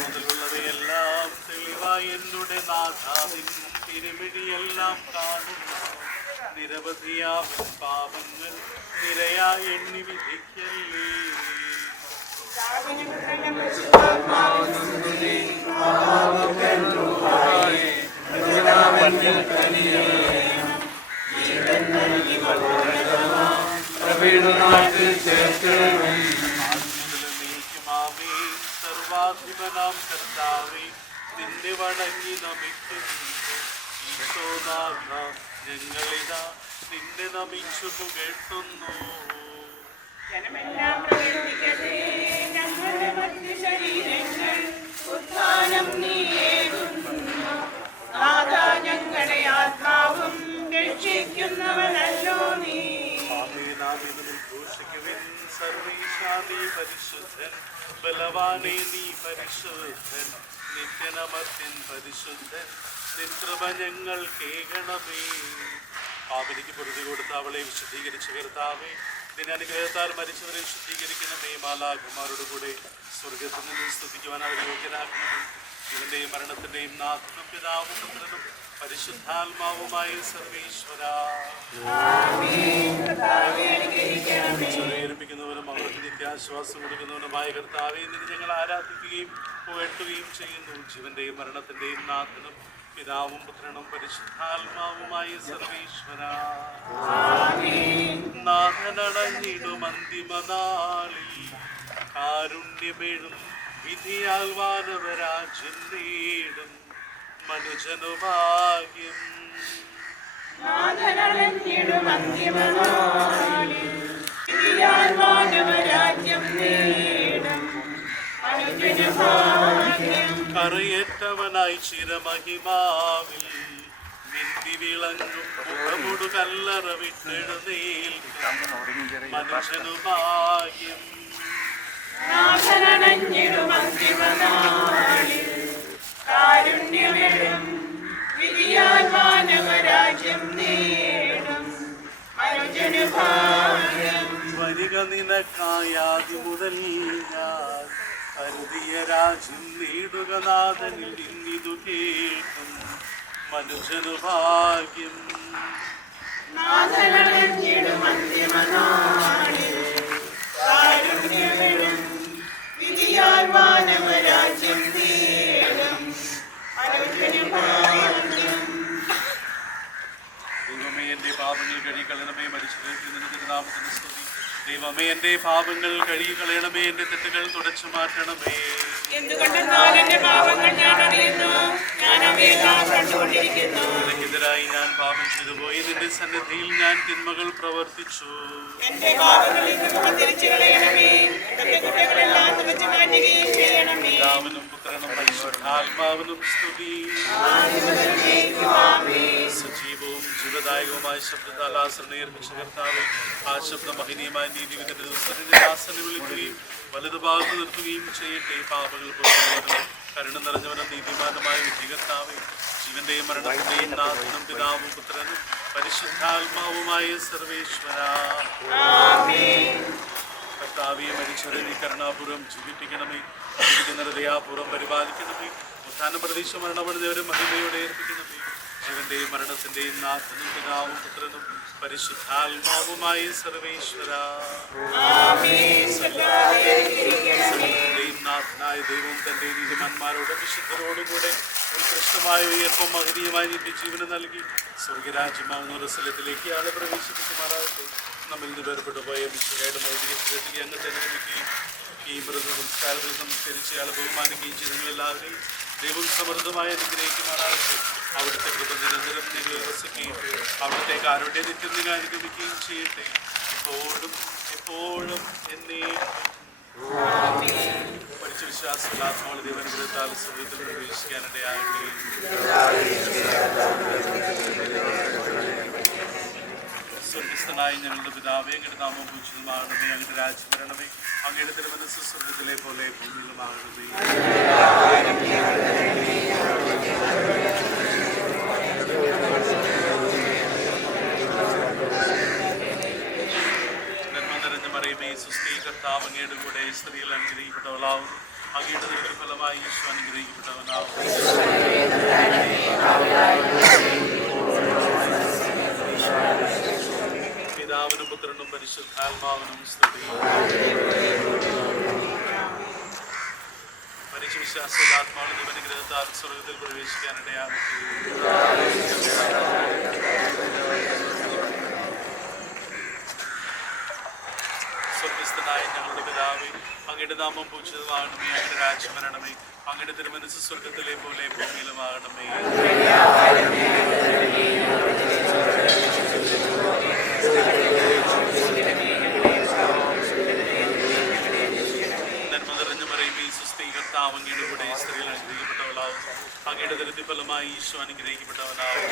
മുതലുള്ളവയെല്ലാം തെളിവായി എന്നുടെ നാഥാവിൻ തിരുമിഴിയെല്ലാം കാണുന്നു. നിരവധിയാം പാപങ്ങൾ നിരയായി എണ്ണി വിധിക്കല്ലേ. സർവാധിപനാം കർത്താവേ, നിന്നെ വണങ്ങി നമിക്കുന്നു. ഈശോനാഥ, ഞങ്ങളിതാ നിന്നെ നമിച്ചു പുകഴ്ത്തുന്നു. ജനമെല്ലാം പ്രകീർത്തിക്കട്ടെ ഞങ്ങളുടെ മറ്റ് ശരീരങ്ങൾ ഉത്ഥാനം നീയേകുന്നു. നാഥാ, ഞങ്ങളുടെ ആത്മാവും രക്ഷിക്കുന്നവനല്ലോ നീ. സർവീശാനീ പരിശുദ്ധൻ, ബലവാനേ നീ പരിശുദ്ധൻ, നിത്യനമർത്യൻ പരിശുദ്ധൻ, നിൻകൃപ ഞങ്ങൾ കേൾക്കണമേ. പാപിനിക്ക് പൊറുതി കൊടുത്ത അവളെ വിശുദ്ധീകരിച്ച കർത്താവേ, ദിനാനുഗ്രഹത്താൽ മരിച്ചവരെ വിശുദ്ധീകരിക്കണമേ. മാലാഖമാരുടെ കൂടെ സ്വർഗത്തിൽ നിന്ന് സ്തുതിക്കുവാൻ അവരെ യോഗ്യരാക്കണമേ. ജീവന്റെയും മരണത്തിന്റെയും നാഥനും പിതാവും പുത്രനും പരിശുദ്ധാത്മാവുമായ സർവീശ്വരാ, ഏൽപ്പിക്കുന്നവരും അവർക്ക് നിത്യാശ്വാസം കൊടുക്കുന്നവരുമായ കർത്താവേ, നിന്നെ ഞങ്ങൾ ആരാധിക്കുകയും പുകഴ്ത്തുകയും ചെയ്യുന്നു. ജീവന്റെയും മരണത്തിന്റെയും നാഥനും പിതാവും പുത്രനും പരിശുദ്ധാത്മാവുമായ സർവീശ്വരാ, നാഥനടഞ്ഞിടും അന്തിമനാളിൽ കാരുണ്യമെഴും വിധിയാൽ വാനവരാജ്യം നേടും മനുജനു ഭാഗ്യം. കറിയേറ്റവനായി ചിരമഹിമാവിൽ നിന്തി വിളങ്ങും മുഖമുടു കല്ലറ വിട്ടെഴുന്നേൽക്കും മനുഷ്യനു ഭാഗ്യം. വരിക നിനക്കായാതി മുതൽ ഞാൻ കരുതിയ രാജ്യം നേടുക നാഥനിൽ നിന്നിതു കേൾക്കും മനുഷ്യനു ഭാഗ്യം. ദൈവമേ, എന്റെ പാപങ്ങൾ കഴുകിക്കളയണമേ. മരിച്ചവരിൽ നിന്ന് തിരുനാമത്തിന് സ്തുതി. ദൈവമേ, എന്റെ പാപങ്ങൾ കഴുകിക്കളയണമേ. എന്റെ തെറ്റുകൾ തുടച്ചു മാറ്റണമേ. എന്തുകൊണ്ടെന്നാൽ എന്റെ പാപങ്ങൾ ഞാൻ അറിയുന്നു, ഞാൻ അവയെല്ലാം കണ്ടുകൊണ്ടിരിക്കുന്നു. നിനക്കെതിരായി ഞാൻ പാപം ചെയ്തു പോയി. നിന്റെ സന്നിധിയിൽ ഞാൻ തിന്മകൾ പ്രവർത്തിച്ചു. എന്റെ പാപങ്ങളിൽ നിന്ന് തിരിച്ചു കളയണമേ. എന്റെ കുറ്റങ്ങളെല്ലാം തുടച്ചു മാറ്റുകയും ചെയ്യണമേ. പിതാവിനും പുത്രനും പരിശുദ്ധാത്മാവിനും സ്തുതി. സജീവവും ജീവദായകവുമായ ശബ്ദത്താൽ ആശ്രയം ഏർപ്പിച്ച കർത്താവേ, ആ ശബ്ദം മഹനീയമായ നീതിവിധിന്റെ ദിവസത്തിന്റെ ദാസനെ വിളിക്കുകയും വലതുഭാഗത്ത് നിർത്തുകയും ചെയ്യട്ടെ. പാപങ്ങൾ പുറത്തുവരണം കരുണ നിറഞ്ഞവനും നീതിമാനുമായ വിധി കർത്താവേ, ജീവന്റെയും മരണത്തിന്റെയും നാഥനും പിതാവും പുത്രനും പരിശുദ്ധാത്മാവുമായ സർവേശ്വരാ, കർത്താവെ, മരിച്ചവരെ നീ കരുണാപൂർവ്വം ജീവിപ്പിക്കണമേ. ജീവിക്കുന്ന ഹൃദയാപൂർവ്വം പരിപാലിക്കണമേ. ഉത്ഥാന പ്രതീക്ഷ മരണപ്പെടുന്നവരും മഹിമയോടെ ഏർപ്പിക്കണമേ. ജീവന്റെയും മരണത്തിന്റെയും നാഥനും പിതാവും പുത്രനും പരിശുദ്ധാത്മാവുമായ സർവേശ്വരാ, നാഥനായ ദൈവം തന്റെ നീതിമാന്മാരോടും വിശുദ്ധരോടും കൂടെ ഉത്കൃഷ്ടമായ ഉയർപ്പം മഹനീയമായ നിന്റെ ജീവന് നൽകി സ്വർഗരാജ്യമാകുന്ന സ്ഥലത്തിലേക്ക് ആളെ പ്രവേശിപ്പിക്കുമാറാകട്ടെ. നമ്മിൽ നിന്ന് വേർപെട്ടു പോയ വിശുദ്ധയുടെ ഭൗതിക സ്ഥലത്തിൽ അങ്ങ് തന്നെ ഈ സംസ്കാരത്തിൽ സംസ്കരിച്ച് അയാളെ ബഹുമാനിക്കുകയും ചെയ്ത നിങ്ങളെല്ലാവരെയും ദൈവം സമൃദ്ധമായി അനുഗ്രഹിക്കുമാറാകട്ടെ. അവിടുത്തെ കൃപ നിരന്തരം നിങ്ങൾ വസിക്കുകയും അവിടുത്തെ ആരോഗ്യ നിത്യം നിങ്ങൾ അനുഗമിക്കുകയും ചെയ്യട്ടെ, ഇപ്പോഴും എപ്പോഴും എന്നേ. പഠിച്ച വിശ്വാസമുള്ള ദൈവാനുഗ്രഹത്താൽ സ്വർഗ്ഗത്തിൽ പ്രവേശിക്കാനിടയാകട്ടെ. സ്വർഗസ്ഥനായി ഞങ്ങളുടെ പിതാവേ, അങ്ങയുടെ നാമം പൂജിതമാകണമേ, അങ്ങയുടെ രാജ്യം വരണമേ, അങ്ങയുടെ തിരുമനസ്സ് സ്വർഗ്ഗത്തിലെ പോലെ ഭൂമിയിലുമാകണമേ. നന്മ നിറഞ്ഞ മറിയമേ, സുസ്ഥീ, കർത്താവ് അങ്ങയുടെ കൂടെ, സ്ത്രീകൾ അനുഗ്രഹിക്കപ്പെട്ടവളാവുന്നു, അങ്ങയുടെ ദൈവത്തിന്റെ ഫലമായി യേശു അനുഗ്രഹിക്കപ്പെട്ടവനാവുന്നു. പിതാവിനും പുത്രനും പരിശുദ്ധാത്മാവിനും സ്തുതി. മരിച്ച വിശ്വാസികളുടെ ആത്മാവിന്റെ ദൈവാനുഗ്രഹത്താൽ സ്വർഗ്ഗത്തിൽ പ്രവേശിക്കാനിടയാകട്ടെ. സ്വർഗ്ഗസ്ഥനായ ഞങ്ങളുടെ പിതാവേ, അങ്ങയുടെ നാമം പൂജിതമാകണമേ, അങ്ങയുടെ രാജ്യം വരണമേ, അങ്ങയുടെ തിരുമനസ്സ് സ്വർഗ്ഗത്തിലെ പോലെ ഭൂമിയിലുമാകണമേ. നന്മ നിറഞ്ഞ മറിയമേ, സുസ്ഥീ, കർത്താവ് അങ്ങയുടെ കൂടെ, സ്ത്രീകൾ അനുഗ്രഹിക്കപ്പെട്ടവളാവും, അങ്ങയുടെ ദരിദ്ര ഫലമായി ഈശോ അനുഗ്രഹിക്കപ്പെട്ടവനാവും.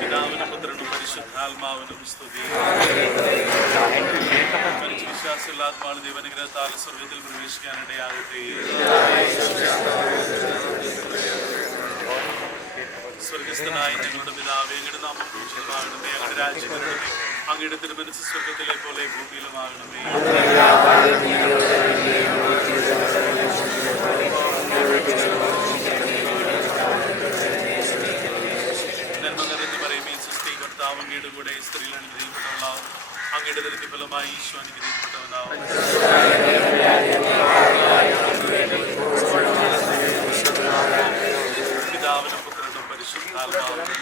പിതാവിനും പുത്രനും പരിശുദ്ധാത്മാവിനും സ്തുതി. മരിച്ച വിശ്വാസികളുടെ ആത്മാവ് ദൈവാനുഗ്രഹത്താൽ സ്വർഗ്ഗത്തിൽ പ്രവേശിക്കാനിടയാകട്ടെ. സ്വർഗസ്ഥനായ ഞങ്ങളുടെ പിതാവേ, അങ്ങയുടെ നാമം പൂജിതമാകണമേ, അങ്ങയുടെ രാജ്യം വരണമേ, അങ്ങയുടെ തിരുമനസ്സ് സ്വർഗ്ഗത്തിലെ പോലെ ഭൂമിയിലുമാകണമേ. നന്മ നിറഞ്ഞ മറിയമേ, സുസ്ഥീ, കർത്താവ് അങ്ങയുടെ കൂടെ, സ്ത്രീകൾ അനുഗ്രഹിക്കപ്പെട്ടവളാവും, അങ്ങയുടെ ദരിദ്ര ഫലമായി ഈശോ അനുഗ്രഹിക്കപ്പെട്ടവനാവും. പിതാവിനും പുത്രനും പരിശുദ്ധാത്മാവിനും